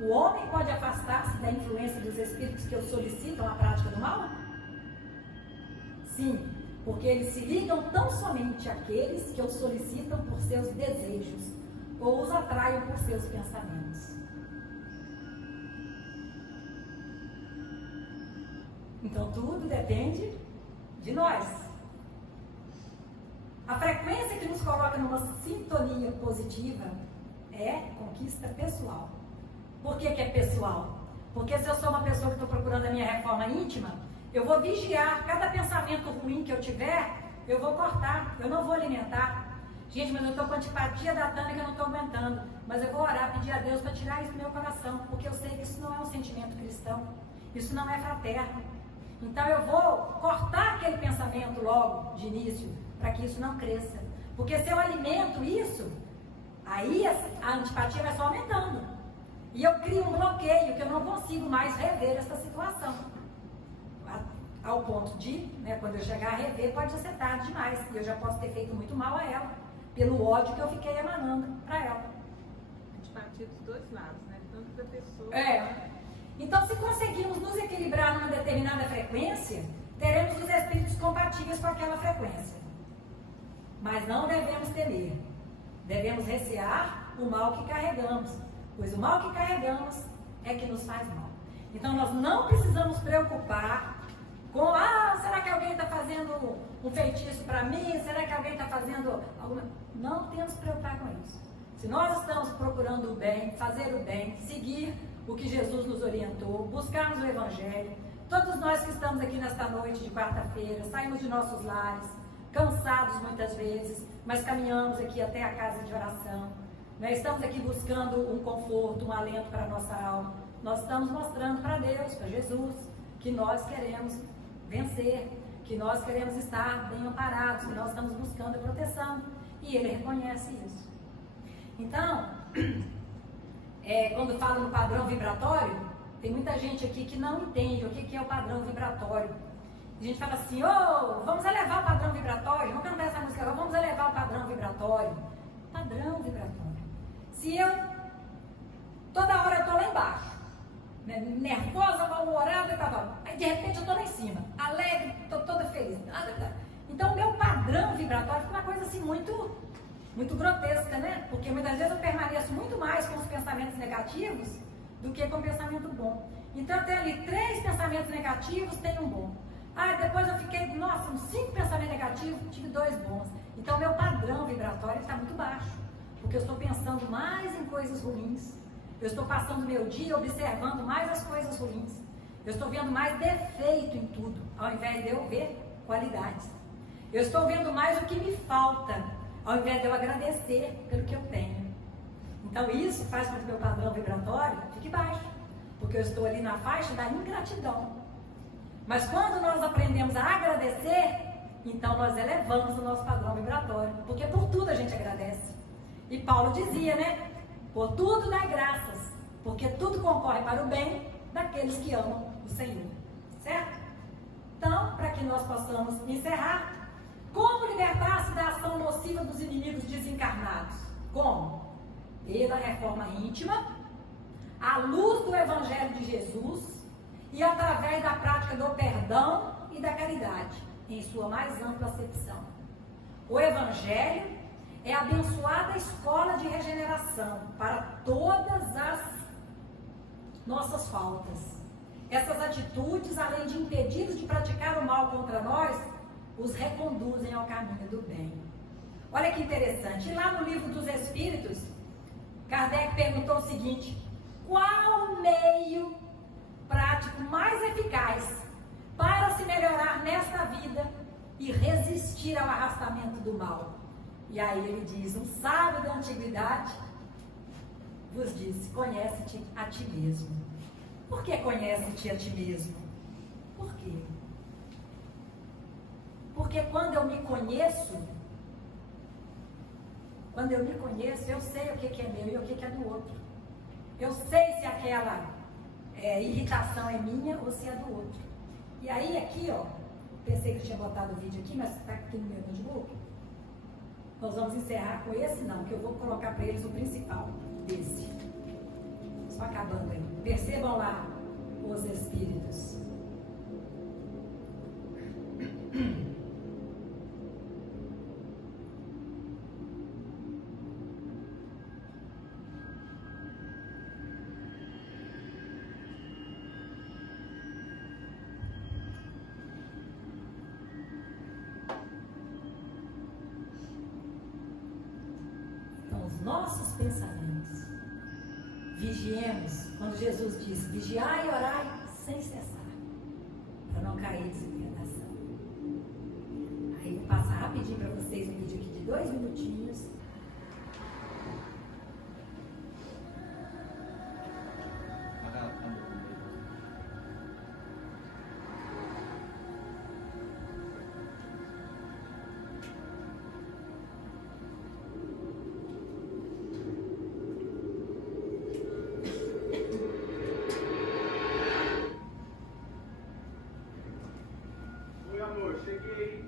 O homem pode afastar-se da influência dos espíritos que o solicitam a prática do mal? Sim, porque eles se ligam tão somente àqueles que os solicitam por seus desejos ou os atraem por seus pensamentos. Então tudo depende de nós. A frequência que nos coloca numa sintonia positiva é conquista pessoal. Por que é pessoal? Porque se eu sou uma pessoa que estou procurando a minha reforma íntima, eu vou vigiar cada pensamento ruim que eu tiver, eu vou cortar, eu não vou alimentar. Gente, mas eu estou com antipatia da Tânia que eu não estou aguentando. Mas eu vou orar, pedir a Deus para tirar isso do meu coração, porque eu sei que isso não é um sentimento cristão, isso não é fraterno. Então eu vou cortar aquele pensamento logo de início, para que isso não cresça. Porque se eu alimento isso, aí a antipatia vai só aumentando. E eu crio um bloqueio que eu não consigo mais rever essa situação. Ao ponto de, quando eu chegar a rever, pode ser tarde demais. E eu já posso ter feito muito mal a ela, pelo ódio que eu fiquei emanando para ela. Antipatia dos dois lados, né? Tanto da pessoa. Então, se conseguirmos nos equilibrar numa determinada frequência, teremos os espíritos compatíveis com aquela frequência. Mas não devemos temer. Devemos recear o mal que carregamos, pois o mal que carregamos é que nos faz mal. Então, nós não precisamos preocupar com, será que alguém está fazendo um feitiço para mim? Será que alguém está fazendo alguma... Não temos que preocupar com isso. Se nós estamos procurando o bem, fazer o bem, seguir o que Jesus nos orientou, buscarmos o Evangelho, todos nós que estamos aqui nesta noite de quarta-feira, saímos de nossos lares, cansados muitas vezes, mas caminhamos aqui até a casa de oração. Nós estamos aqui buscando um conforto, um alento para a nossa alma. Nós estamos mostrando para Deus, para Jesus, que nós queremos vencer, que nós queremos estar bem amparados, que nós estamos buscando a proteção. E Ele reconhece isso. Então, quando fala no padrão vibratório, tem muita gente aqui que não entende o que é o padrão vibratório. A gente fala assim, vamos elevar o padrão vibratório, vamos cantar essa música agora, vamos elevar o padrão vibratório. Padrão vibratório. Se eu, toda hora eu estou lá embaixo, nervosa, mal-humorada, aí de repente eu estou lá em cima, alegre, estou toda feliz. Então o meu padrão vibratório fica uma coisa assim muito, muito grotesca, né? Porque muitas vezes eu permaneço muito mais com os pensamentos negativos do que com o pensamento bom. Então eu tenho ali 3 pensamentos negativos, tenho um bom. Depois eu fiquei, uns 5 pensamentos negativos, tive 2 bons. Então o meu padrão vibratório está muito baixo. porque eu estou pensando mais em coisas ruins. Eu estou passando meu dia observando mais as coisas ruins. Eu estou vendo mais defeito em tudo, ao invés de eu ver qualidades. Eu estou vendo mais o que me falta, ao invés de eu agradecer pelo que eu tenho. Então isso faz com que o meu padrão vibratório fique baixo, porque eu estou ali na faixa da ingratidão. Mas quando nós aprendemos a agradecer, então nós elevamos o nosso padrão vibratório, porque por tudo a gente agradece. E Paulo dizia, né? Por tudo dai graças, porque tudo concorre para o bem daqueles que amam o Senhor. Certo? Então, para que nós possamos encerrar, como libertar-se da ação nociva dos inimigos desencarnados? Como? Pela reforma íntima, à luz do Evangelho de Jesus e através da prática do perdão e da caridade, em sua mais ampla acepção. O Evangelho é a abençoada escola de regeneração para todas as nossas faltas. Essas atitudes, além de impedi-los de praticar o mal contra nós, os reconduzem ao caminho do bem. Olha que interessante. E lá no Livro dos Espíritos, Kardec perguntou o seguinte: qual o meio prático mais eficaz para se melhorar nesta vida e resistir ao arrastamento do mal? E aí ele diz: um sábio da antiguidade vos disse, conhece-te a ti mesmo. Por que conhece-te a ti mesmo? Por quê? Porque quando eu me conheço, eu sei o que é meu e o que é do outro. Eu sei se aquela irritação é minha ou se é do outro. E aí aqui, ó, pensei que eu tinha botado o vídeo aqui, mas está aqui no meu notebook. Nós vamos encerrar com esse não, que eu vou colocar para eles o principal desse. Só acabando aí. Percebam lá os espíritos. Nossos pensamentos. Vigiemos, quando Jesus disse, vigiai e orai sem cessar, para não cair em tentação. Aí vou passar rapidinho para vocês um vídeo aqui de 2 minutinhos. Cheguei.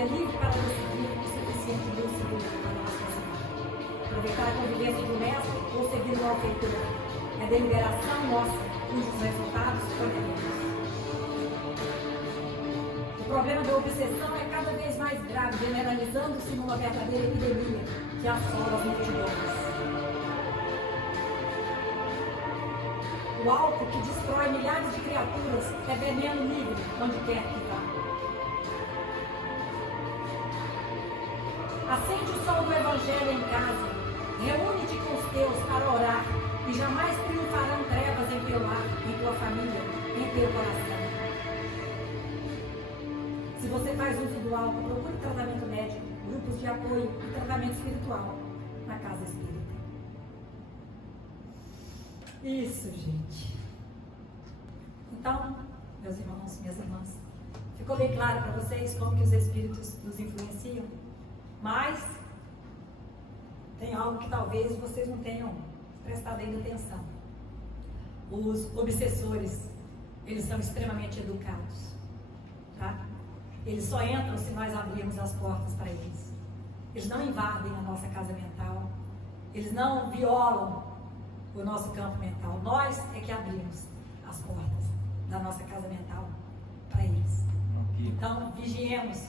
é livre para decidir o suficiente luz segura para a nossa cidade. Aproveitar a convivência do mestre ou seguir o malfeitor. É deliberação nossa, cujos resultados colheremos. O problema da obsessão é cada vez mais grave, generalizando-se numa verdadeira epidemia que assola as multidões. O álcool que destrói milhares de criaturas é veneno livre onde quer que vá. Acende o sol do Evangelho em casa, reúne-te com os teus para orar e jamais triunfarão trevas em teu lar, em tua família, em teu coração. Se você faz uso do álcool, procure tratamento médico, grupos de apoio e tratamento espiritual na casa espírita. Isso, gente. Então, meus irmãos, minhas irmãs, ficou bem claro para vocês como que os espíritos nos influenciam? Mas tem algo que talvez vocês não tenham prestado ainda atenção. Os obsessores, eles são extremamente educados, tá? Eles só entram se nós abrirmos as portas para eles. Eles não invadem a nossa casa mental, eles não violam o nosso campo mental. Nós é que abrimos as portas da nossa casa mental para eles. Então, vigiemos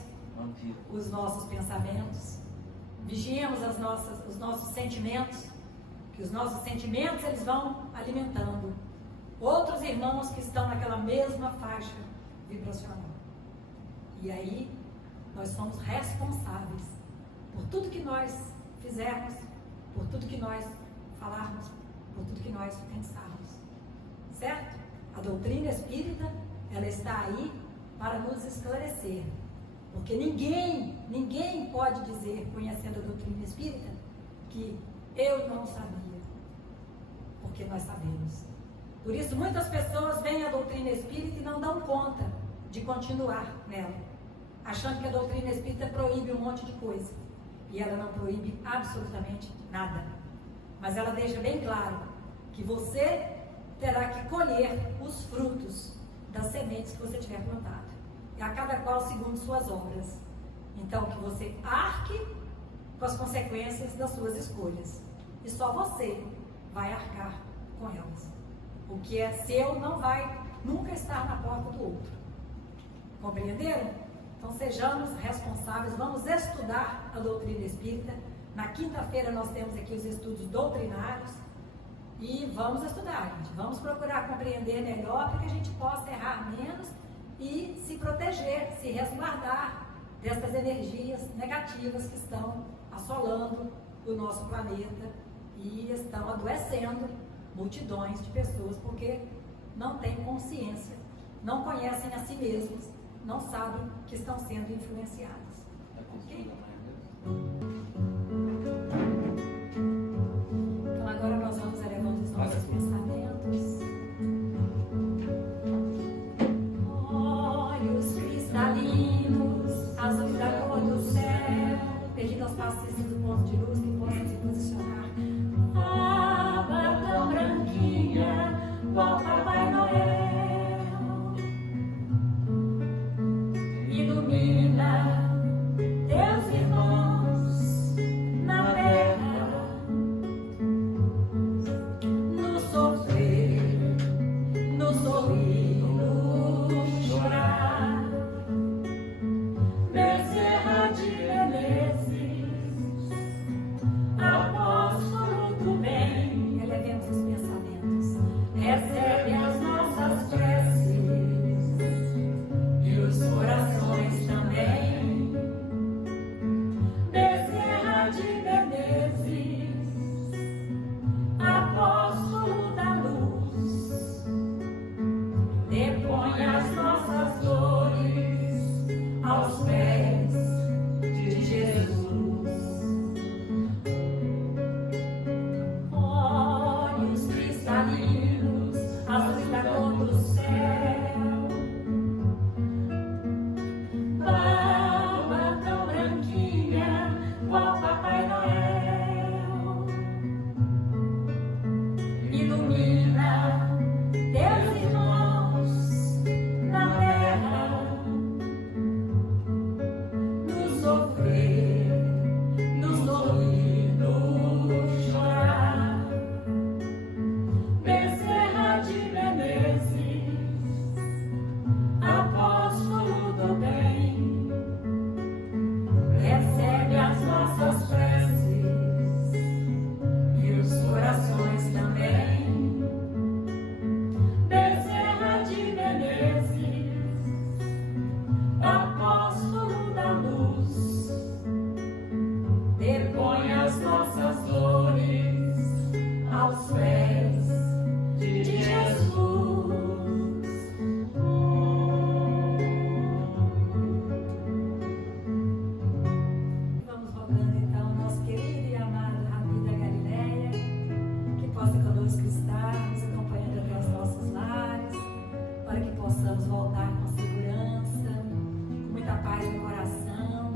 os nossos pensamentos, vigiemos os nossos sentimentos, que os nossos sentimentos eles vão alimentando outros irmãos que estão naquela mesma faixa vibracional. E aí, nós somos responsáveis por tudo que nós fizermos, por tudo que nós falarmos, por tudo que nós pensarmos. Certo? A doutrina espírita, ela está aí para nos esclarecer. Porque ninguém pode dizer, conhecendo a doutrina espírita, que eu não sabia. Porque nós sabemos. Por isso, muitas pessoas veem a doutrina espírita e não dão conta de continuar nela, achando que a doutrina espírita proíbe um monte de coisa. E ela não proíbe absolutamente nada. Mas ela deixa bem claro que você terá que colher os frutos das sementes que você tiver plantado. E a cada qual segundo suas obras. Então, que você arque com as consequências das suas escolhas. E só você vai arcar com elas. O que é seu não vai nunca estar na porta do outro. Compreenderam? Então, sejamos responsáveis. Vamos estudar a doutrina espírita. Na quinta-feira nós temos aqui os estudos doutrinários. E vamos estudar, gente. Vamos procurar compreender melhor para que a gente possa errar menos e se proteger, se resguardar destas energias negativas que estão assolando o nosso planeta e estão adoecendo multidões de pessoas porque não têm consciência, não conhecem a si mesmos, não sabem que estão sendo influenciados. Okay? Então agora nós vamos elevando os nossos pensamentos. Olhos cristalinos, azuis da cor do céu, pedindo aos passistas do ponto de luz que possam se posicionar. Água tão branquinha, qual Papai Noel, ilumina teus irmãos aos pés de Jesus. Vamos rogando então nosso querido e amado Rabi da Galileia, que possa conosco estar, nos acompanhando até os nossos lares, para que possamos voltar com segurança, com muita paz no coração,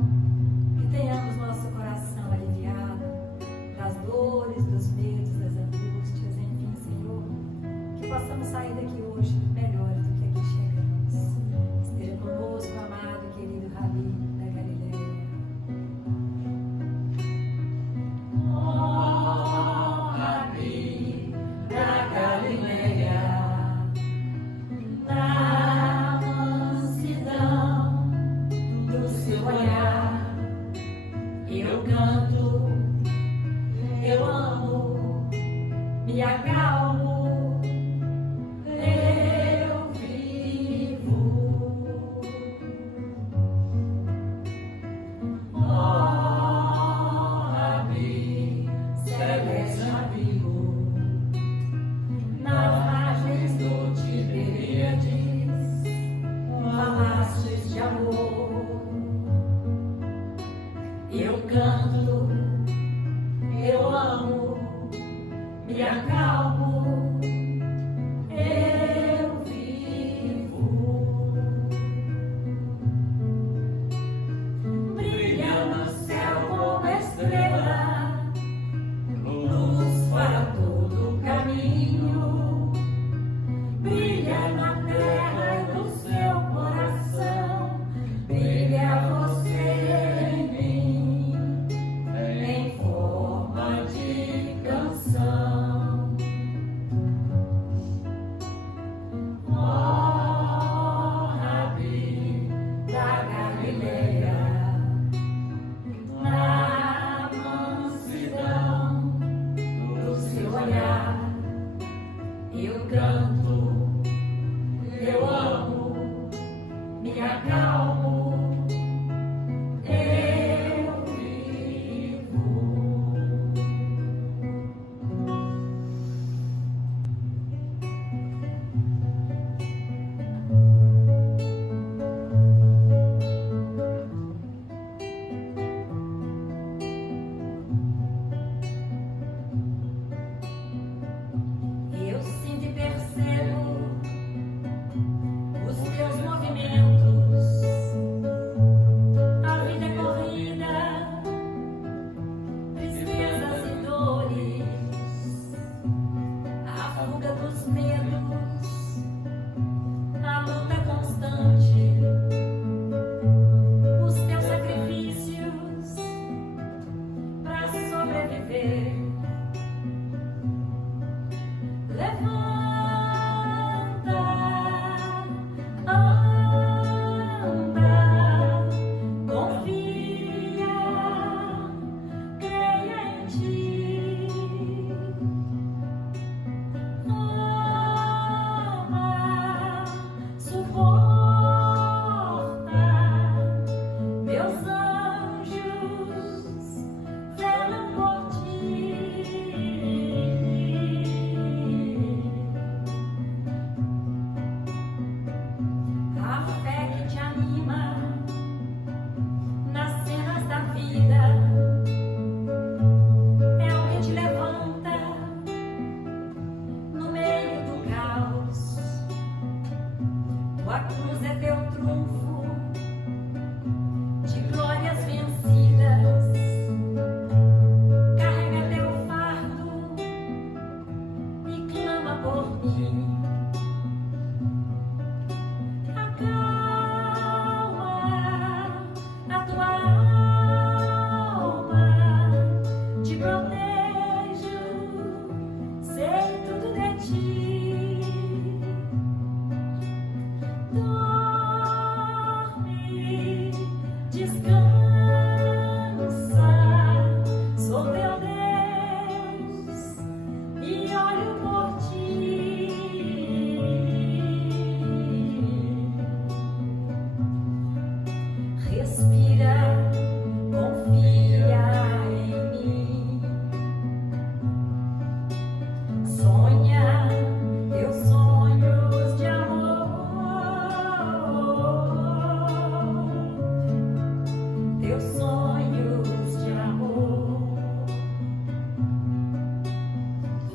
que tenhamos nosso coração aliviado das dores, dos medos, das angústias, enfim, Senhor, que possamos sair daqui hoje melhores do que aqui chegamos. Esteja conosco, amado e querido Rabi da Galileia. Oh, Rabi da Galileia, na mansidão do seu olhar, eu canto, eu amo, me acalmo, eu vivo. Oh, Rabi, celeste amigo, nas margens do Tiberíades, falastes de amor. Eu canto, eu amo, me acalmo, eu vivo. Brilha no céu como estrela, luz para todo caminho. Brilha na terra e no seu coração, brilha você em mim, em forma de canção. Oh, Rabi da Galileia, na mansidão do seu olhar, eu canto, eu amo, me acalmo, eu vivo. Eu sinto e percebo os teus movimentos. A vida é corrida, tristezas e dores, a fuga dos medos, a luta constante, os teus sacrifícios para sobreviver. Levanta, anda, confia, creia em ti. Ama, suporta, meus anjos velam por ti. A fé que te anima nas cenas da vida é o que te levanta no meio do caos. Tua cruz é teu trunfo de glórias vencidas. Carrega teu fardo e clama por mim. Acalma a tua alma, te protejo, sei tudo de ti. Dorme, descansa, sou teu Deus e olho por ti.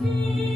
filho.